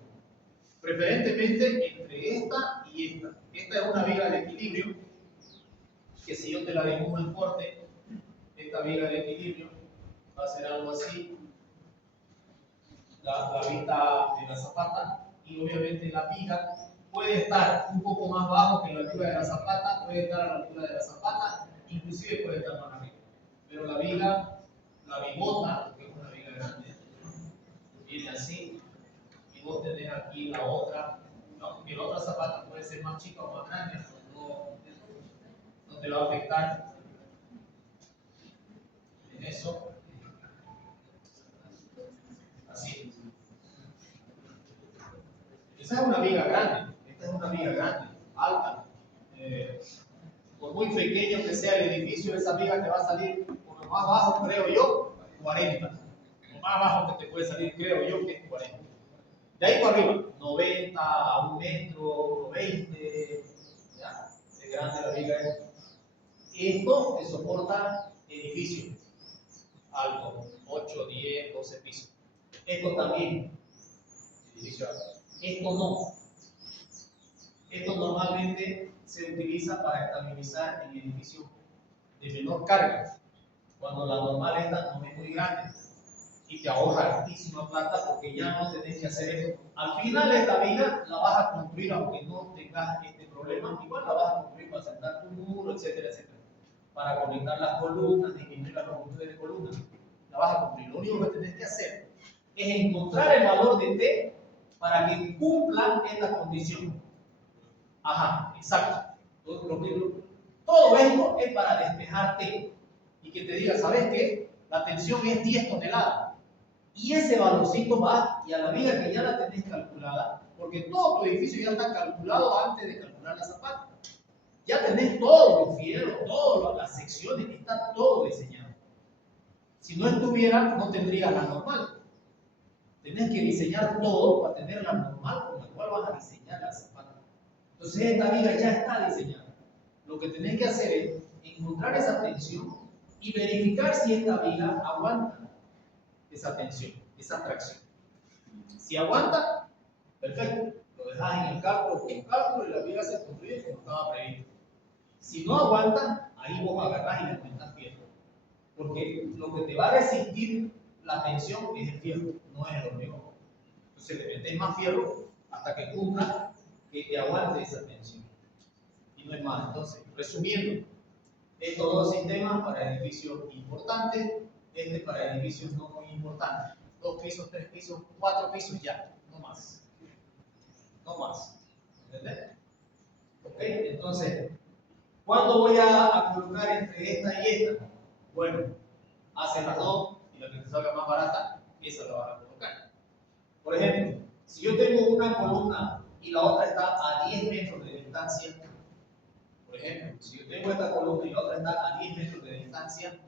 Preferentemente entre esta y esta. Esta es una viga de equilibrio, que si yo te la dibujo en corte, esta viga de equilibrio va a ser algo así, la vista de la zapata, y obviamente la viga puede estar un poco más bajo que la altura de la zapata, puede estar a la altura de la zapata, inclusive puede estar más arriba. Pero la viga, la bigota, que es una viga grande, viene así, y vos tenés aquí la otra, aunque la otra zapata puede ser más chica o más grande, no te va a afectar en eso. Así. Esa es una viga grande, esta es una viga grande, alta. Por muy pequeño que sea el edificio, esa viga te va a salir por lo más bajo, creo yo, 40. Lo más bajo que te puede salir, creo yo, que es 40. De ahí para arriba, 90 a 1 metro, 20, ya, de grande la viga es. Esto te soporta edificios altos, 8, 10, 12 pisos. Esto también, edificio alto. Esto no. Esto normalmente se utiliza para estabilizar en edificios de menor carga, cuando la normal esta no es muy grande y te ahorra altísima plata porque ya no tenés que hacer esto. Al final esta viga la vas a construir aunque no tengas este problema, igual la vas a construir para sentar tu muro, etcétera, etcétera, para conectar las columnas, disminuir las longitudes de columnas, la vas a construir. Lo único que tenés que hacer es encontrar el valor de T para que cumpla esta condición. Ajá, exacto. Todo esto es para despejarte y que te diga, ¿sabes qué? La tensión es 10 toneladas. Y ese valorcito va y a la viga que ya la tenés calculada, porque todo tu edificio ya está calculado antes de calcular la zapata. Ya tenés todos los fierros, todas las secciones, está todo diseñado. Si no estuviera, no tendrías la normal. Tenés que diseñar todo para tener la normal con la cual vas a diseñar la zapata. Entonces esta viga ya está diseñada. Lo que tenés que hacer es encontrar esa tensión y verificar si esta viga aguanta esa tensión, esa tracción. Si aguanta, perfecto. Lo dejas en el cálculo con cálculo y la viga se construye como estaba previsto. Si no aguanta, ahí vos agarrás y le aumentás fierro. Porque lo que te va a resistir la tensión es el fierro, no es el hormigón. Entonces le metes más fierro hasta que cumpla que te aguante esa tensión. Y no es más. Entonces, resumiendo, estos dos sistemas para edificios importantes, este para edificios no muy importantes. 2 pisos, 3 pisos, 4 pisos ya, no más. No más. ¿Entendés? Ok, entonces, ¿cuándo voy a colocar entre esta y esta? Bueno, hace las dos y la que te salga más barata, esa la vas a colocar. Por ejemplo, si yo tengo una columna y la otra está a 10 metros de distancia, por ejemplo, si yo tengo esta columna y la otra está a 10 metros de distancia,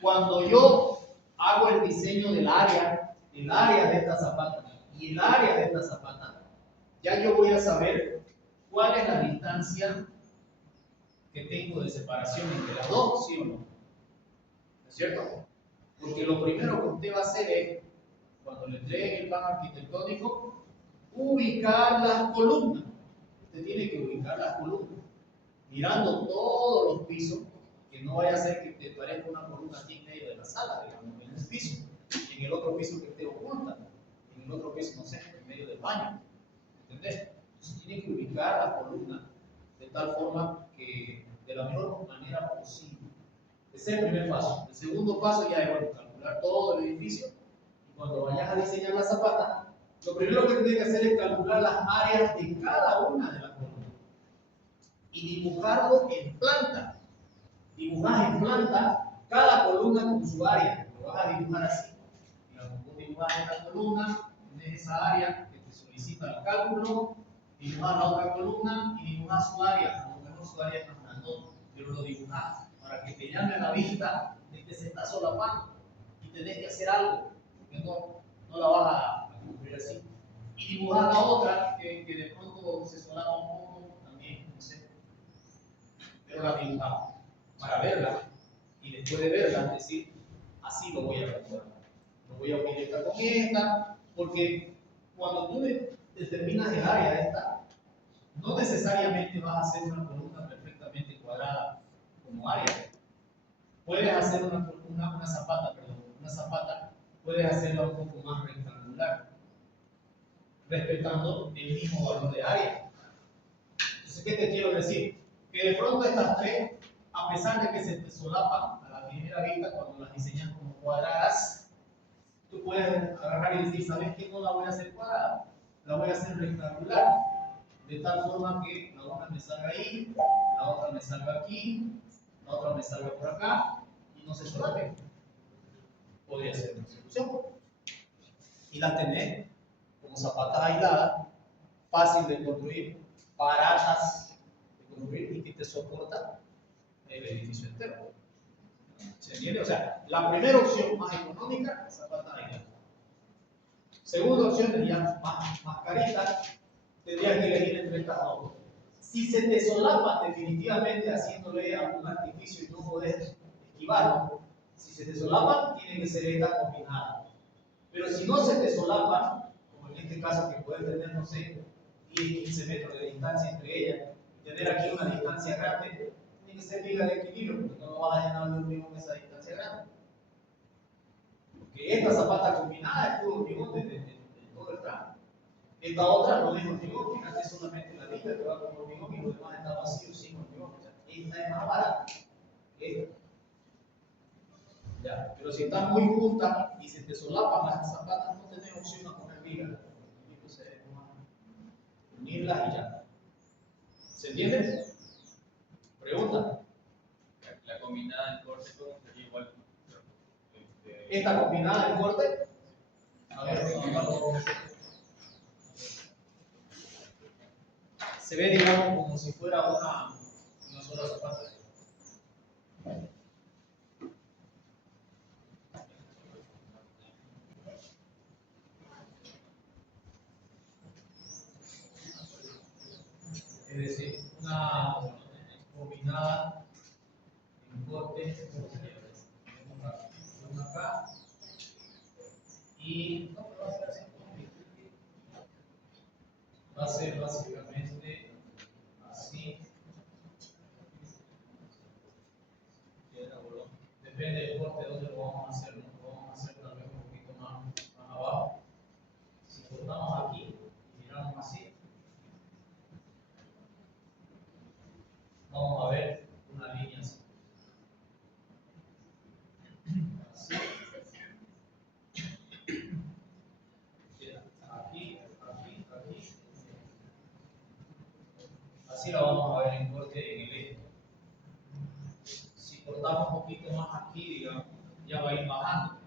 cuando yo hago el diseño del área de esta zapata y el área de esta zapata, ya yo voy a saber cuál es la distancia que tengo de separación entre las dos, ¿sí o no? ¿No es cierto? Porque lo primero que usted va a hacer es, cuando le entreguen el plan arquitectónico, ubicar las columnas. Usted tiene que ubicar las columnas, mirando todos los pisos, que no vaya a ser que te parezca una columna aquí en medio de la sala, digamos, en un piso, y en el otro piso que esté oculta, en el otro piso, no sé, en medio del baño. ¿Entendés? Entonces tiene que ubicar la columna de tal forma que de la mejor manera posible. Ese es el primer paso. El segundo paso ya es, bueno, calcular todo el edificio, y cuando vayas a diseñar la zapata, lo primero que tienes que hacer es calcular las áreas de cada una de las columnas y dibujarlo en planta. Dibujas en planta cada columna con su área. Lo vas a dibujar así. Digamos, vos dibujas esta columna, tienes esa área que te solicita el cálculo, dibujas la otra columna y dibujas su área. A lo mejor su área es más grandota, pero lo dibujas para que te llame a la vista de que se está solapando y tenés que hacer algo, porque no la vas a cumplir así. Y dibujar la otra que de pronto se solapa un poco también, no sé, pero la dibujamos para verla y después de verla decir, así lo voy a calcular. Lo voy a unir esta con esta, porque cuando tú determinas el área esta, no necesariamente vas a hacer una columna perfectamente cuadrada como área. Puedes hacer una zapata, puedes hacerla un poco más rectangular, respetando el mismo valor de área. Entonces, ¿qué te quiero decir? Que de pronto estas tres, a pesar de que se te solapan a la primera vista cuando las diseñas como cuadradas, tú puedes agarrar y decir, ¿sabes qué? No la voy a hacer cuadrada, la voy a hacer rectangular, de tal forma que la una me salga ahí, la otra me salga aquí, la otra me salga por acá y no se solapen. Podría ser una solución. Y las tenés como zapatas aisladas, fácil de construir, baratas de construir y que te soporta el edificio entero. ¿Se entiende? O sea, la primera opción más económica, zapatas aisladas. Segunda opción sería más carita, tendrías que elegir entre estas dos. Si se te solapan definitivamente haciéndole algún artificio y no podés esquivarlo, si se te solapan, tiene que ser esta combinada. Pero si no se te solapan, como en este caso que puedes tener, no sé, 10, 15 metros de distancia entre ellas, y tener aquí una distancia grande, tiene que ser viga de equilibrio, porque no vas a llenar el hormigón en esa distancia grande. Porque esta zapata combinada es puro hormigón de todo el tramo. Esta otra no es hormigón, fíjate solamente la vista que va con hormigón y lo demás está vacío sin hormigón. O sea, esta es más barata que esta. Ya, pero si están muy juntas y se te solapan las zapatas, no tenés opción a poner vigas. Entonces, unirlas y ya. ¿Se entiende? Pregunta. La combinada en corte, ¿cómo sería igual? Esta combinada en corte. A ver, se ve, digamos, como si fuera una sola zapata. Es decir, una combinada en corte, una acá y no, va a ser así. Va a ser básicamente así. Depende del corte donde lo vamos a hacer, ¿no? Lo vamos a hacer tal vez un poquito más abajo. Si cortamos aquí y miramos así, vamos a ver una línea así. Así. Aquí, aquí, aquí. Así la vamos a ver en corte en el eje. Si cortamos un poquito más aquí, digamos, ya va a ir bajando.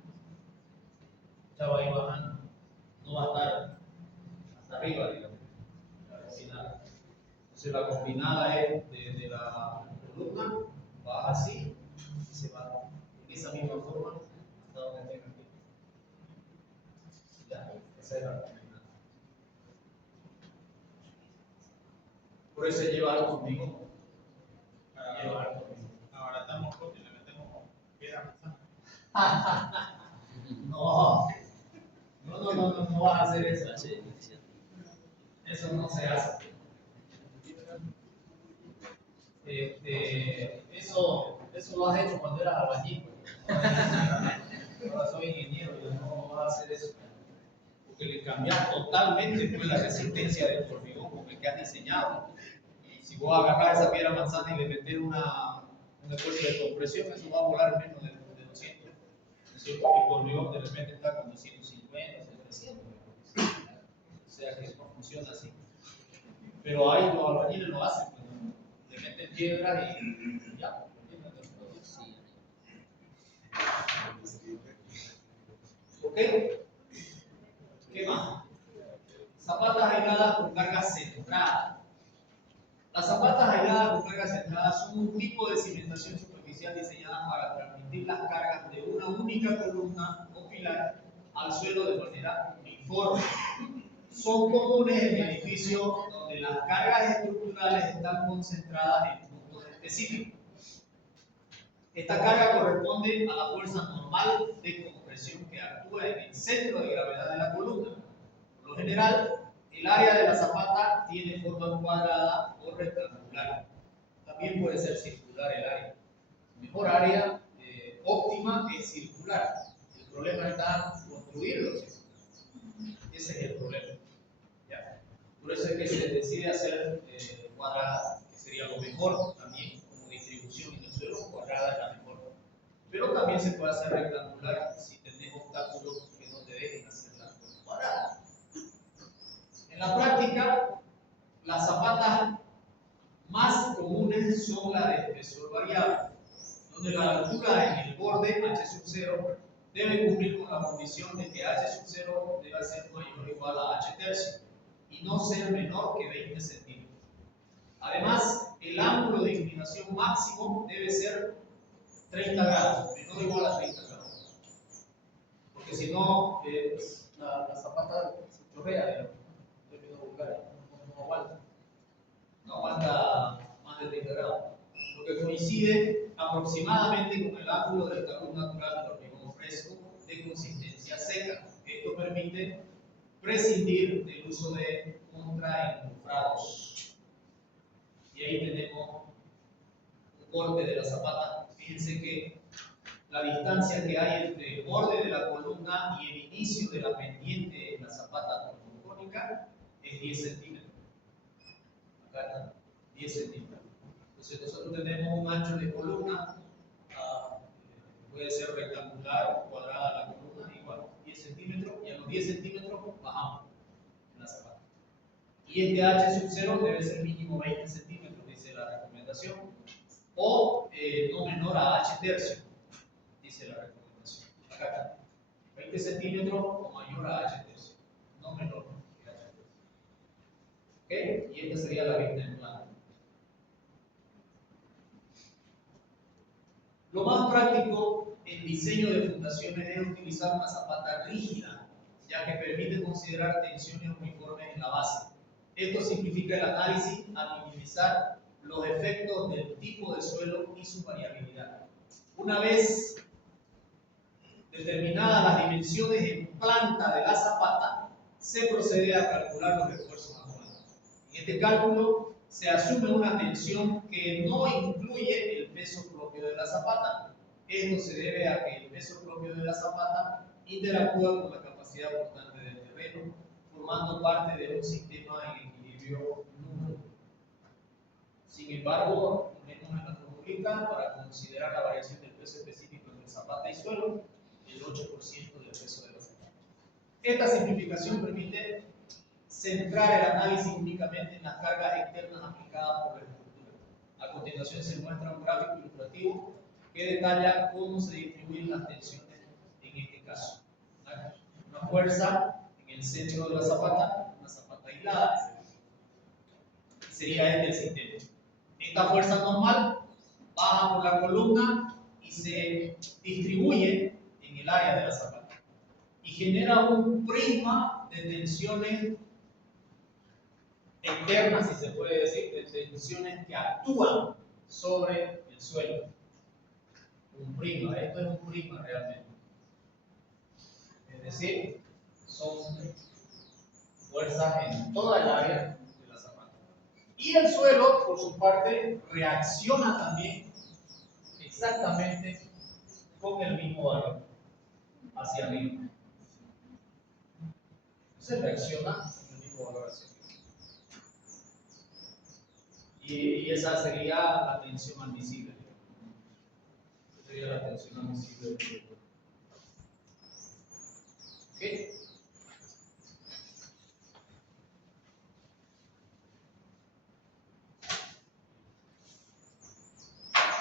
Ya va a ir bajando. No va a estar hasta arriba, digamos. La combinada. Entonces la combinada es de la columna, baja así y se va en esa misma forma hasta donde tenga aquí. Ya, esa es la combinada. Por eso lleva algo conmigo. Lleva algo conmigo. Ahora estamos cortos y le metemos piedra manzana. No. No vas a hacer eso. Eso no se hace. Eso lo has hecho cuando eras albañil. Ahora soy ingeniero y no vas a hacer eso. Porque le cambias totalmente pues, la resistencia del hormigón con el que has diseñado. Si vos agarras esa piedra manzana y le metes un esfuerzo de compresión, eso va a volar menos de 200. Y el hormigón de repente está con 250, 300. O sea que eso no funciona así. Pero ahí los albañiles lo hacen. Le meten piedras y ya. ¿Ok? ¿Qué más? Zapatas aisladas con carga centrada. Las zapatas aisladas con carga centrada son un tipo de cimentación superficial diseñada para transmitir las cargas de una única columna o pilar al suelo de manera uniforme. Son comunes en edificios donde las cargas estructurales están concentradas en puntos específicos. Esta carga corresponde a la fuerza normal de compresión que actúa en el centro de gravedad de la columna. Por lo general, el área de la zapata tiene forma cuadrada o rectangular. También puede ser circular el área. La mejor área óptima es circular. El problema está en construirlo. Ese es el problema. ¿Ya? Por eso es que se decide hacer cuadrada, que sería lo mejor también, como distribución en el suelo, cuadrada es la mejor. Pero también se puede hacer rectangular si tenés obstáculos que no te dejen hacerla cuadrada. En la práctica, las zapatas más comunes son las de espesor variable, donde la altura en el borde H sub 0 debe cumplir con la condición de que H sub 0 debe ser mayor o igual igual a h tercio y no ser menor que 20 centímetros. Además, el ángulo de inclinación máximo debe ser 30 grados, menor o igual a 30 grados. Porque si no, la zapata se chorrea, digamos, en términos vulgares, no aguanta. No aguanta más de 30 grados. Lo que coincide aproximadamente con el ángulo del talud natural del hormigón fresco de consistencia seca. Esto permite prescindir del uso de contraencofrados. Y ahí tenemos un corte de la zapata. Fíjense que la distancia que hay entre el borde de la columna y el inicio de la pendiente en la zapata cónica es 10 centímetros. Acá está, 10 centímetros. Entonces nosotros tenemos un ancho de columna, puede ser rectangular o cuadrada la columna, igual, 10 centímetros, y a los 10 centímetros bajamos en la zapata. Y este H sub 0 debe ser mínimo 20 centímetros, dice la recomendación, o no menor a H tercio, dice la recomendación. Acá está, 20 centímetros o mayor a H tercio, no menor que H tercio. ¿Ok? Y esta sería la vista en plano. Lo más práctico en diseño de fundaciones es utilizar una zapata rígida, ya que permite considerar tensiones uniformes en la base. Esto simplifica el análisis al minimizar los efectos del tipo de suelo y su variabilidad. Una vez determinadas las dimensiones en planta de la zapata, se procede a calcular los esfuerzos anuales. En este cálculo se asume una tensión que no incluye el peso propio de la zapata. Esto se debe a que el peso propio de la zapata interactúa con la capacidad portante del terreno, formando parte de un sistema en equilibrio nulo. Sin embargo, ponemos en la formulita para considerar la variación del peso específico entre zapata y suelo, el 8% del peso de la zapata. Esta simplificación permite centrar el análisis únicamente en las cargas externas aplicadas por la estructura. A continuación se muestra un gráfico ilustrativo que detalla cómo se distribuyen las tensiones en este caso. Una fuerza en el centro de la zapata, una zapata aislada, sería este el sistema. Esta fuerza normal baja por la columna y se distribuye en el área de la zapata y genera un prisma de tensiones externas, si se puede decir, de tensiones que actúan sobre el suelo. Un prisma, esto es un prisma realmente. Es decir, son fuerzas en toda el área de la zapata. Y el suelo, por su parte, reacciona también exactamente con el mismo valor hacia arriba. Entonces reacciona con el mismo valor hacia arriba. Y esa sería la tensión admisible. Esa sería la tensión admisible del suelo. ¿Ok?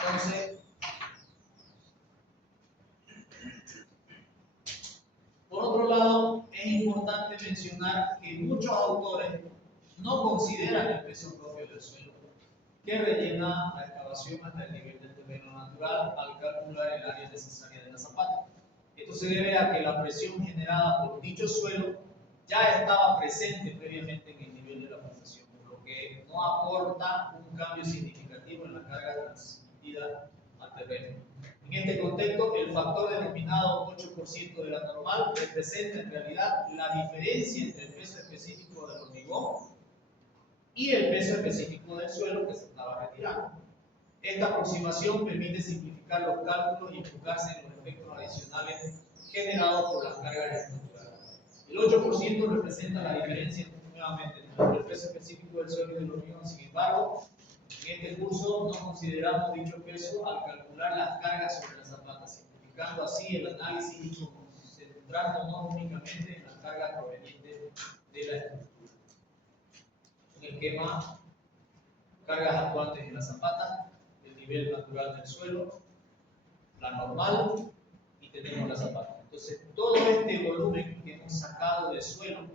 Entonces, por otro lado, es importante mencionar que muchos autores no consideran el peso propio del suelo, que rellena la excavación hasta el nivel del terreno natural al calcular el área necesaria de la zapata. Esto se debe a que la presión generada por dicho suelo ya estaba presente previamente en el nivel de la fundación, por lo que no aporta un cambio significativo en la carga transmitida al terreno. En este contexto, el factor denominado 8% de la normal representa en realidad la diferencia entre el peso específico del hormigón y el peso específico del suelo que se estaba retirando. Esta aproximación permite simplificar los cálculos y enfocarse en los efectos adicionales generados por las cargas estructurales. El 8% representa la diferencia nuevamente entre el peso específico del suelo y del hormigón. Sin embargo, en este curso no consideramos dicho peso al calcular las cargas sobre las zapatas, simplificando así el análisis y concentrándonos únicamente en las cargas provenientes de la estructura. Un esquema: cargas actuantes en la zapata, el nivel natural del suelo, la normal y tenemos la zapata. Entonces, todo este volumen que hemos sacado del suelo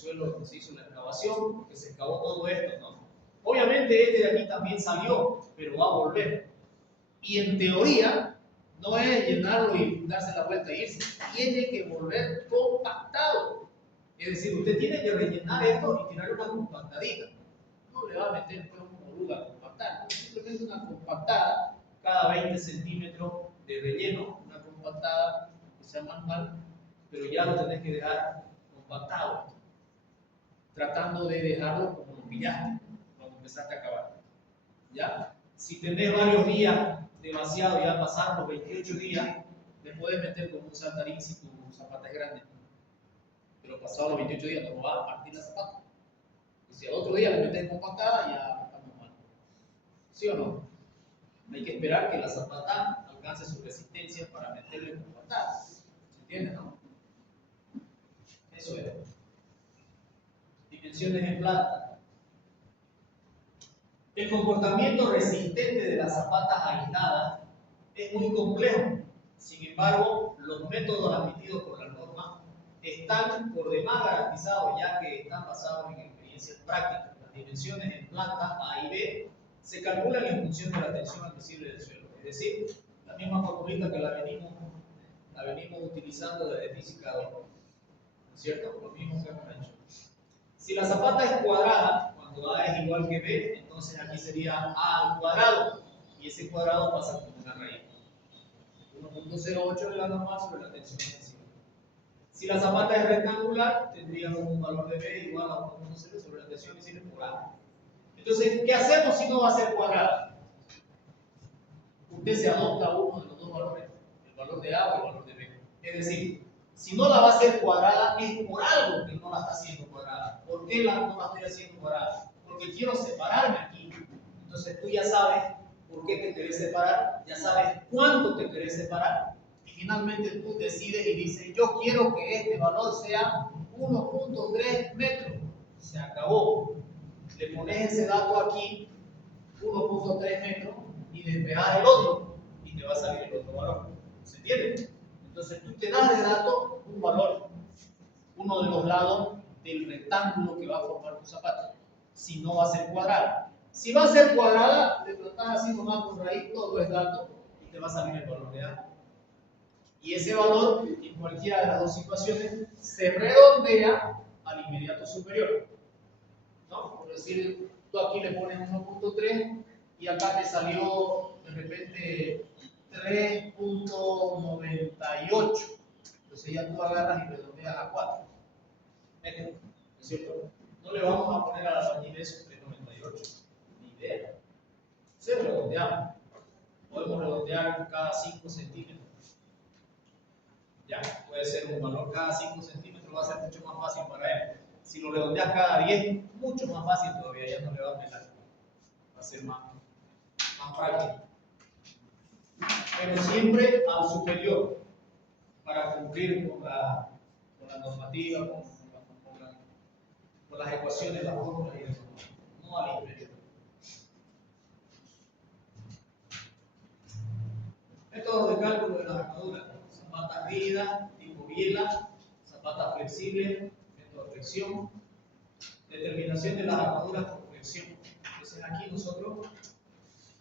suelo donde se hizo la excavación, porque se excavó todo esto, ¿no? Obviamente este de aquí también salió, pero va a volver. Y en teoría, no es llenarlo y darse la vuelta e irse, tiene que volver compactado. Es decir, usted tiene que rellenar esto y tirarle una compactadita. No le va a meter pues, una oruga a compactar, no, simplemente una compactada cada 20 centímetros de relleno, una compactada que sea manual, pero ya lo tenés que dejar compactado, tratando de dejarlo como lo pillaste cuando empezaste a cavar. ¿Ya? Si tenés varios días demasiado, ya pasaron los 28 días, le puedes meter como un saltarín si tu zapata es grande. Pero pasado los 28 días no va a partir la zapata. Y si al otro día le metes compactada, ya estamos mal. ¿Sí o no? Hay que esperar que la zapata alcance su resistencia para meterle compactada. ¿Se entiende, no? Eso es. Dimensiones en planta. El comportamiento resistente de las zapatas aisladas es muy complejo. Sin embargo, los métodos admitidos por la norma están por demás garantizados, ya que están basados en experiencias prácticas. Las dimensiones en planta A y B se calculan en función de la tensión admisible del suelo. Es decir, la misma formulita que la venimos utilizando desde física 2. ¿No es cierto? Lo mismo que hemos hecho. Si la zapata es cuadrada, cuando A es igual que B, entonces aquí sería A al cuadrado, y ese cuadrado pasa como una raíz. 1.08 de la normal sobre la tensión admisible. Si la zapata es rectangular, tendríamos un valor de B igual a 1.0 sobre la tensión admisible por A. Entonces, ¿qué hacemos si no va a ser cuadrada? Usted se adopta uno de los dos valores, el valor de A o el valor de B. Es decir, si no la va a hacer cuadrada, es por algo que no la está haciendo cuadrada. ¿Por qué no la estoy haciendo cuadrada? Porque quiero separarme aquí. Entonces tú ya sabes por qué te querés separar, ya sabes cuánto te querés separar, y finalmente tú decides y dices, yo quiero que este valor sea 1.3 metros. Se acabó. Le pones ese dato aquí, 1.3 metros, y despejas el otro, y te va a salir el otro valor. ¿Se entiende? Entonces tú te das de dato un valor, uno de los lados del rectángulo que va a formar tu zapato. Si no va a ser cuadrada. Si va a ser cuadrada, le tratás así nomás por raíz, todo es dato, y te va a salir el valor de A. Y ese valor, en cualquiera de las dos situaciones, se redondea al inmediato superior. ¿No? Por decir, tú aquí le pones 1.3 y acá te salió de repente 3.98. Entonces ya tú agarras y redondeas a 4. ¿No es cierto? No le vamos a poner a la albañil eso 3.98. Ni idea. Se redondeamos. Podemos redondear cada 5 centímetros. Ya, puede ser un valor cada 5 centímetros, va a ser mucho más fácil para él. Si lo redondeas cada 10, mucho más fácil todavía, ya no le va a pelar. Va a ser más práctico. Pero siempre al superior, para cumplir con la normativa, con las ecuaciones, las fórmulas y eso, no al inferior. Métodos de cálculo de las armaduras: zapatas rígidas, tipo biela, zapatas flexibles, método de flexión, determinación de las armaduras por flexión. Entonces aquí nosotros,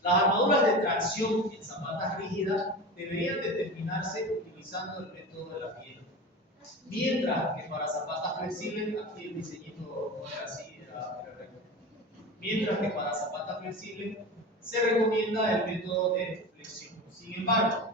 las armaduras de tracción en zapatas rígidas deberían determinarse utilizando el método de la biela. Mientras que para zapatas flexibles, aquí el diseñito no era así, era recto. Mientras que para zapatas flexibles se recomienda el método de flexión. Sin embargo,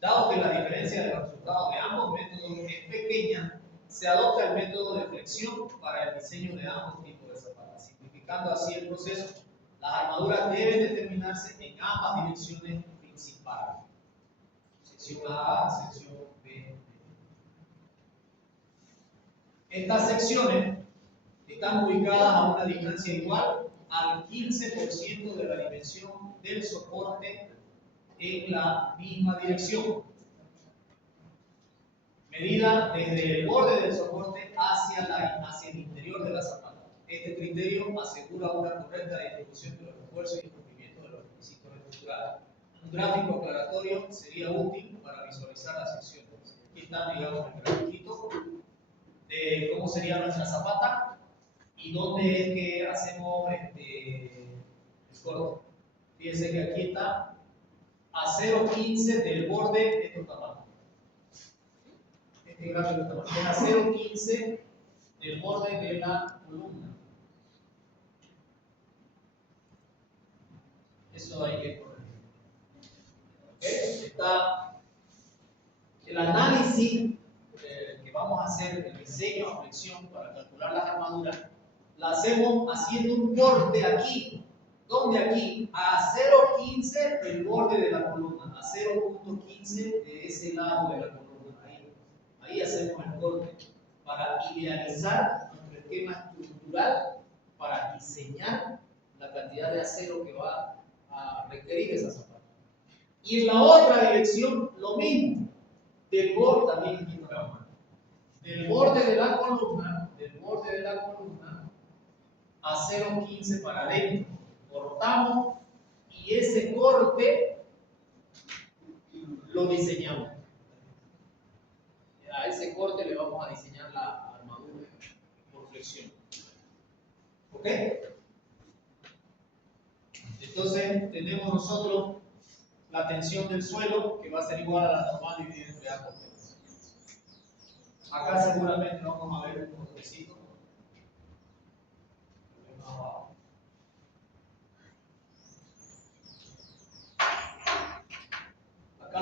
dado que la diferencia de los resultados de ambos métodos es pequeña, se adopta el método de flexión para el diseño de ambos tipos de zapatas, simplificando así el proceso. Las armaduras deben determinarse en ambas direcciones principales. Sección A, sección B. Estas secciones están ubicadas a una distancia igual al 15% de la dimensión del soporte en la misma dirección. Medida desde el borde del soporte hacia el interior de la zapata. Este criterio asegura una correcta distribución de los esfuerzos y el cumplimiento de los requisitos estructurales. Un gráfico aclaratorio sería útil para visualizar las secciones. Aquí está, digamos, el grafiquito de cómo sería nuestra zapata y dónde es que hacemos el corte. Fíjense que aquí está a 0,15 del borde de estos zapatos. Este gráfico está mal. Es a 0,15 del borde de la columna. Eso hay que corregir. ¿Okay? Está el análisis que vamos a hacer, el diseño a flexión para calcular las armaduras, la hacemos haciendo un corte aquí. ¿Dónde aquí? A 0,15 del borde de la columna, a 0,15 de ese lado de la columna. Ahí hacemos el corte para idealizar nuestro esquema estructural, para diseñar la cantidad de acero que va a requerir esa zapata. Y en la otra dirección, lo mismo. Del borde, también aquí está, del borde de la columna, a 0,15 para adentro. Cortamos y ese corte lo diseñamos. A ese corte le vamos a diseñar la armadura por flexión. ¿Ok? Entonces tenemos nosotros la tensión del suelo, que va a ser igual a la normal dividida entre A por B. Acá seguramente vamos a ver un cortecito. Acá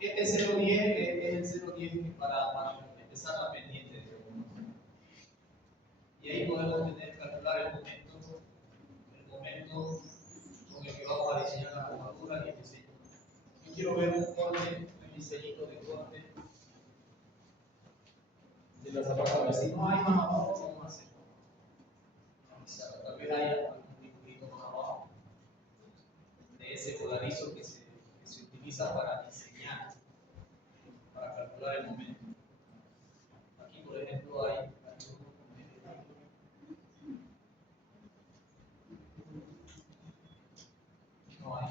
este 0,10 es el 0,10 para empezar la pendiente. Y ahí podemos calcular el momento con el que vamos a diseñar la armadura y el diseño. Yo quiero ver un corte, un diseñito de corte de la zapata vecino. Ahí más abajo vamos a hacer. Tal vez haya un dibujito más abajo de ese voladizo que se utiliza para diseñar, para calcular el momento. Aquí, por ejemplo, hay no hay.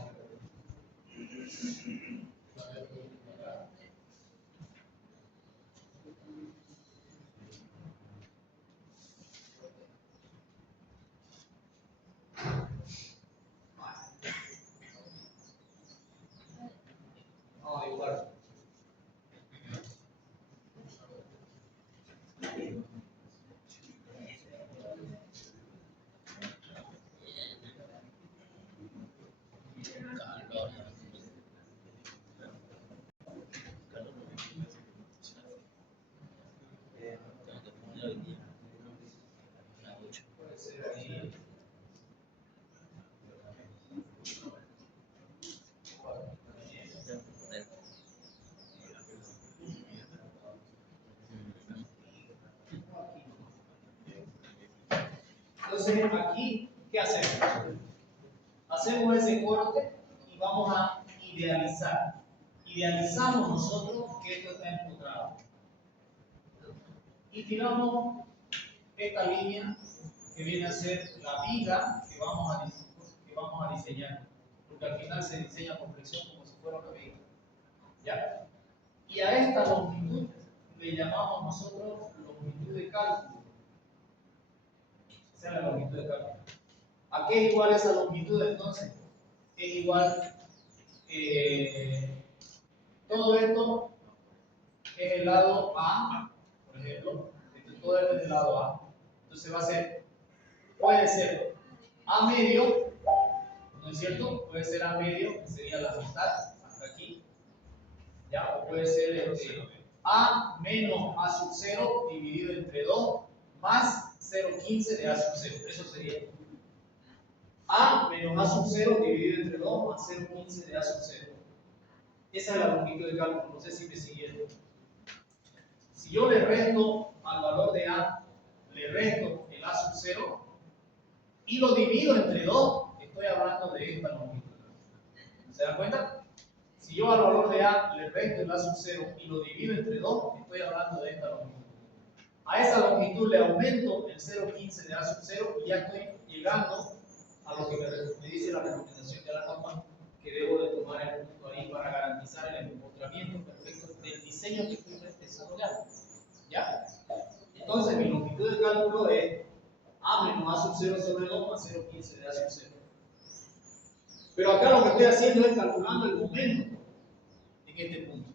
No, igual. Puede ser ahí. Entonces, aquí, ¿qué hacemos? Hacemos ese corte y vamos a idealizar. Idealizamos nosotros que esto está empotrado. Y tiramos esta línea que viene a ser la viga que vamos a diseñar. Porque al final se diseña con flexión como si fuera una viga. ¿Ya? Y a esta longitud le llamamos nosotros longitud de cálculo. Esa es la longitud de cálculo. ¿A qué es igual esa longitud entonces? Es igual, todo esto es el lado A, por ejemplo, todo esto es el lado A. Entonces va a ser, puede ser A medio, ¿no es cierto? Puede ser A medio, que sería la mitad, hasta aquí. ¿Ya? O puede ser A menos A sub 0 dividido entre 2 más 0,15 de A sub 0. Eso sería A menos A sub 0 dividido entre 2 más 0,15 de A sub 0. Esa es la longitud de cálculo, no sé si me siguieron. Si yo le resto al valor de A, le resto el A sub 0 y lo divido entre 2, estoy hablando de esta longitud. ¿Se dan cuenta? Si yo al valor de A le resto el A sub 0 y lo divido entre 2, estoy hablando de esta longitud. A esa longitud le aumento el 0,15 de A sub 0 y ya estoy llegando a lo que me dice la recomendación de la norma, que debo de tomar el punto ahí para garantizar el empotramiento perfecto del diseño que estoy desarrollando. Entonces mi longitud de cálculo es A menos A sub 0 sobre 2 más 0,15 de A sub 0. Pero acá lo que estoy haciendo es calculando el momento en este punto.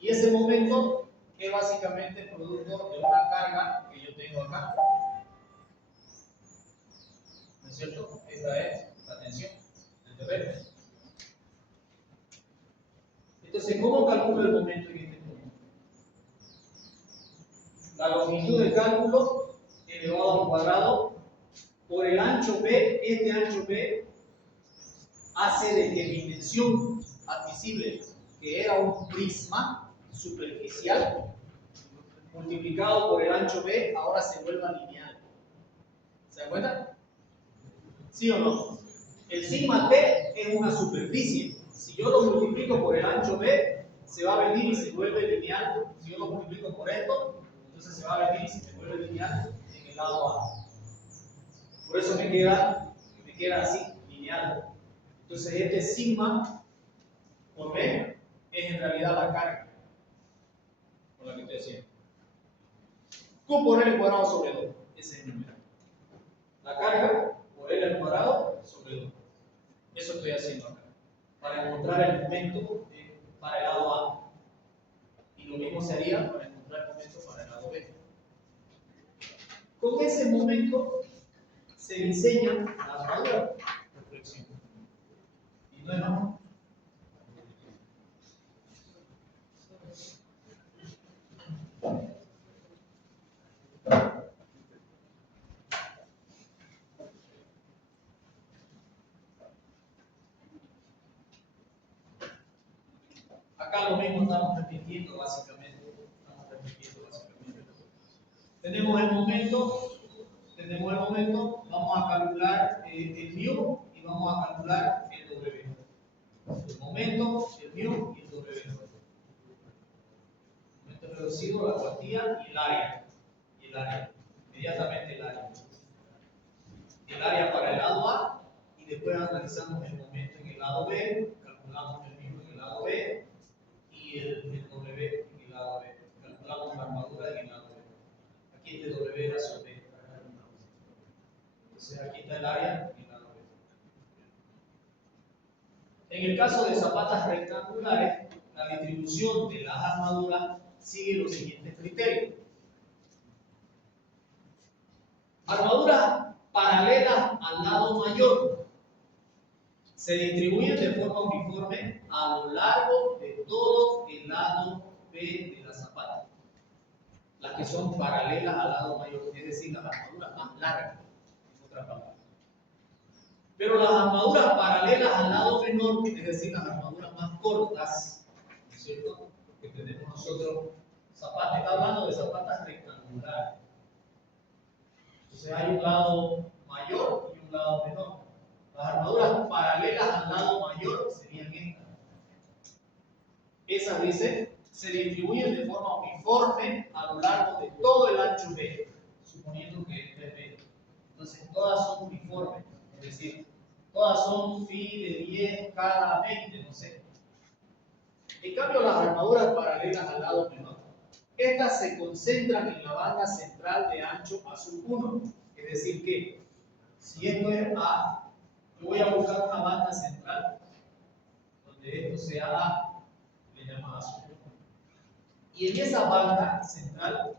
Y ese momento es básicamente producto de una carga que yo tengo acá. ¿No es cierto? Esta es la tensión del terreno. Entonces, ¿cómo calculo el momento en este punto? La longitud de cálculo elevado al cuadrado por el ancho B. Este ancho B hace de que mi tensión admisible, que era un prisma superficial, multiplicado por el ancho B, ahora se vuelva lineal. ¿Se dan cuenta? ¿Sí o no? El sigma T es una superficie. Si yo lo multiplico por el ancho B, se va a venir y se vuelve lineal. Si yo lo multiplico por esto, entonces se va a venir y se vuelve lineal en el lado A. Por eso me queda así, lineal. Entonces este sigma por B es en realidad la carga con la que estoy haciendo. Q por L cuadrado sobre 2. Ese es el número. La carga por L al cuadrado sobre 2. Eso estoy haciendo acá. Para encontrar el momento para el lado A. Y lo mismo se haría para encontrar el momento para el lado B. Con ese momento se diseña la armadura de flexión. Y no es más. Acá lo mismo estamos repitiendo básicamente. Tenemos el momento, vamos a calcular el mu y vamos a calcular el W. El momento, el mu y el W. El momento reducido, la cuantía y el área. Inmediatamente el área. El área para el lado A y después analizamos el momento en el lado B, calculamos el mu en el lado B y el W en el lado B. Calculamos la armadura en el lado B. Aquí este W era sobre. Entonces aquí está el área en el lado B. En el caso de zapatas rectangulares, la distribución de las armaduras sigue los siguientes criterios. Armaduras paralelas al lado mayor se distribuyen de forma uniforme a lo largo de todo el lado B de la zapata. Las que son paralelas al lado mayor, es decir, las armaduras más largas, en otras palabras. Pero las armaduras paralelas al lado menor, es decir, las armaduras más cortas, ¿no es cierto? Que tenemos nosotros, zapatas, está hablando de zapatas rectangulares. Entonces hay un lado mayor y un lado menor. Las armaduras paralelas al lado mayor serían estas. Esas, dice, se distribuyen de forma uniforme a lo largo de todo el ancho B, suponiendo que este es B. Entonces todas son uniformes, es decir, todas son phi de 10 cada 20, no sé. En cambio, las armaduras paralelas al lado menor, estas se concentran en la banda central de ancho A sub 1. Es decir que, si esto es A, yo voy a buscar una banda central donde esto sea A, le llamo A sub 1. Y en esa banda central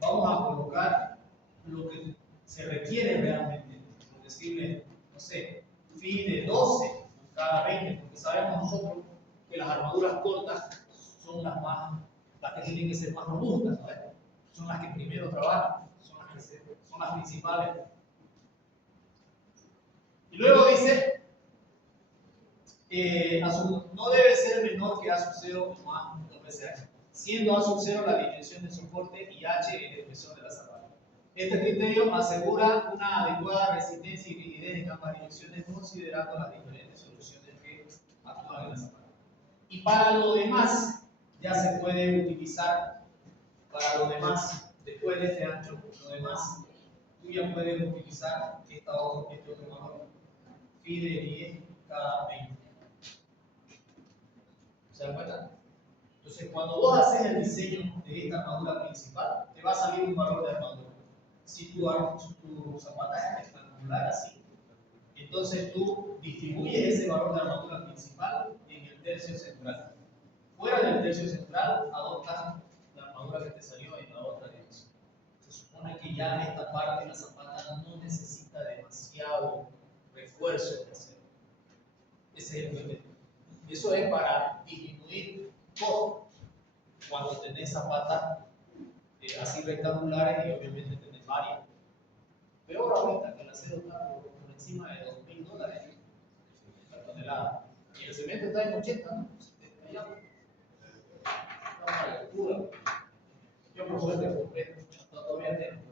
vamos a colocar lo que se requiere realmente, por decirle, no sé, phi de 12 cada 20, porque sabemos nosotros que las armaduras cortas son las que tienen que ser más robustas, ¿sabes? Son las que primero trabajan, son las principales. Y luego dice, no debe ser menor que A sub 0 más 2 veces H, siendo A sub 0 la dimensión del soporte y H el espesor de la zapata. Este criterio asegura una adecuada resistencia y rigidez en ambas direcciones, considerando las diferentes soluciones que actúan en la zapata. Y para lo demás, ya se puede utilizar, después de este ancho, lo demás, tú ya puedes utilizar este otro valor, phi de 10 cada 20. ¿Se dan cuenta? Entonces, cuando vos haces el diseño de esta armadura principal, te va a salir un valor de armadura. Si tu zapata es rectangular así, entonces tú distribuyes ese valor de armadura principal en el tercio central. Fuera del tercio central, adoptas la armadura que te salió en la otra dirección. Se supone que ya en esta parte la zapata no necesita demasiado refuerzo de acero. Ese es el objetivo. Eso es para disminuir costo cuando tenés zapatas así rectangulares y obviamente tenés varias. Peor ahorita que el acero está por encima de $2.000 la tonelada. Y el cemento está en 80, ¿no? 70 y algo. Está una locura. Yo por suerte compré, todavía tengo.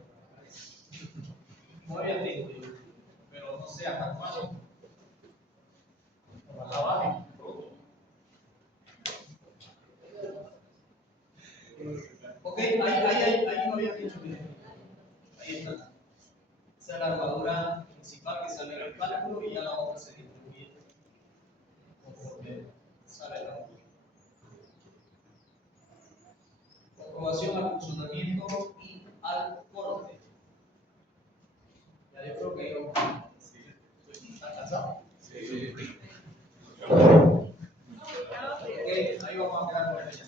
Todavía tengo, pero no sé hasta cuándo. Ojalá baje pronto. Ok, ahí no había dicho bien. Ahí está. Esa es la armadura principal que sale del cálculo y ya la otra se distribuye conforme sale la otra. Comprobación al funcionamiento y al corte. Ya yo creo que íbamos. ¿Están cansados? Sí. Ok, ahí vamos a quedar con ella.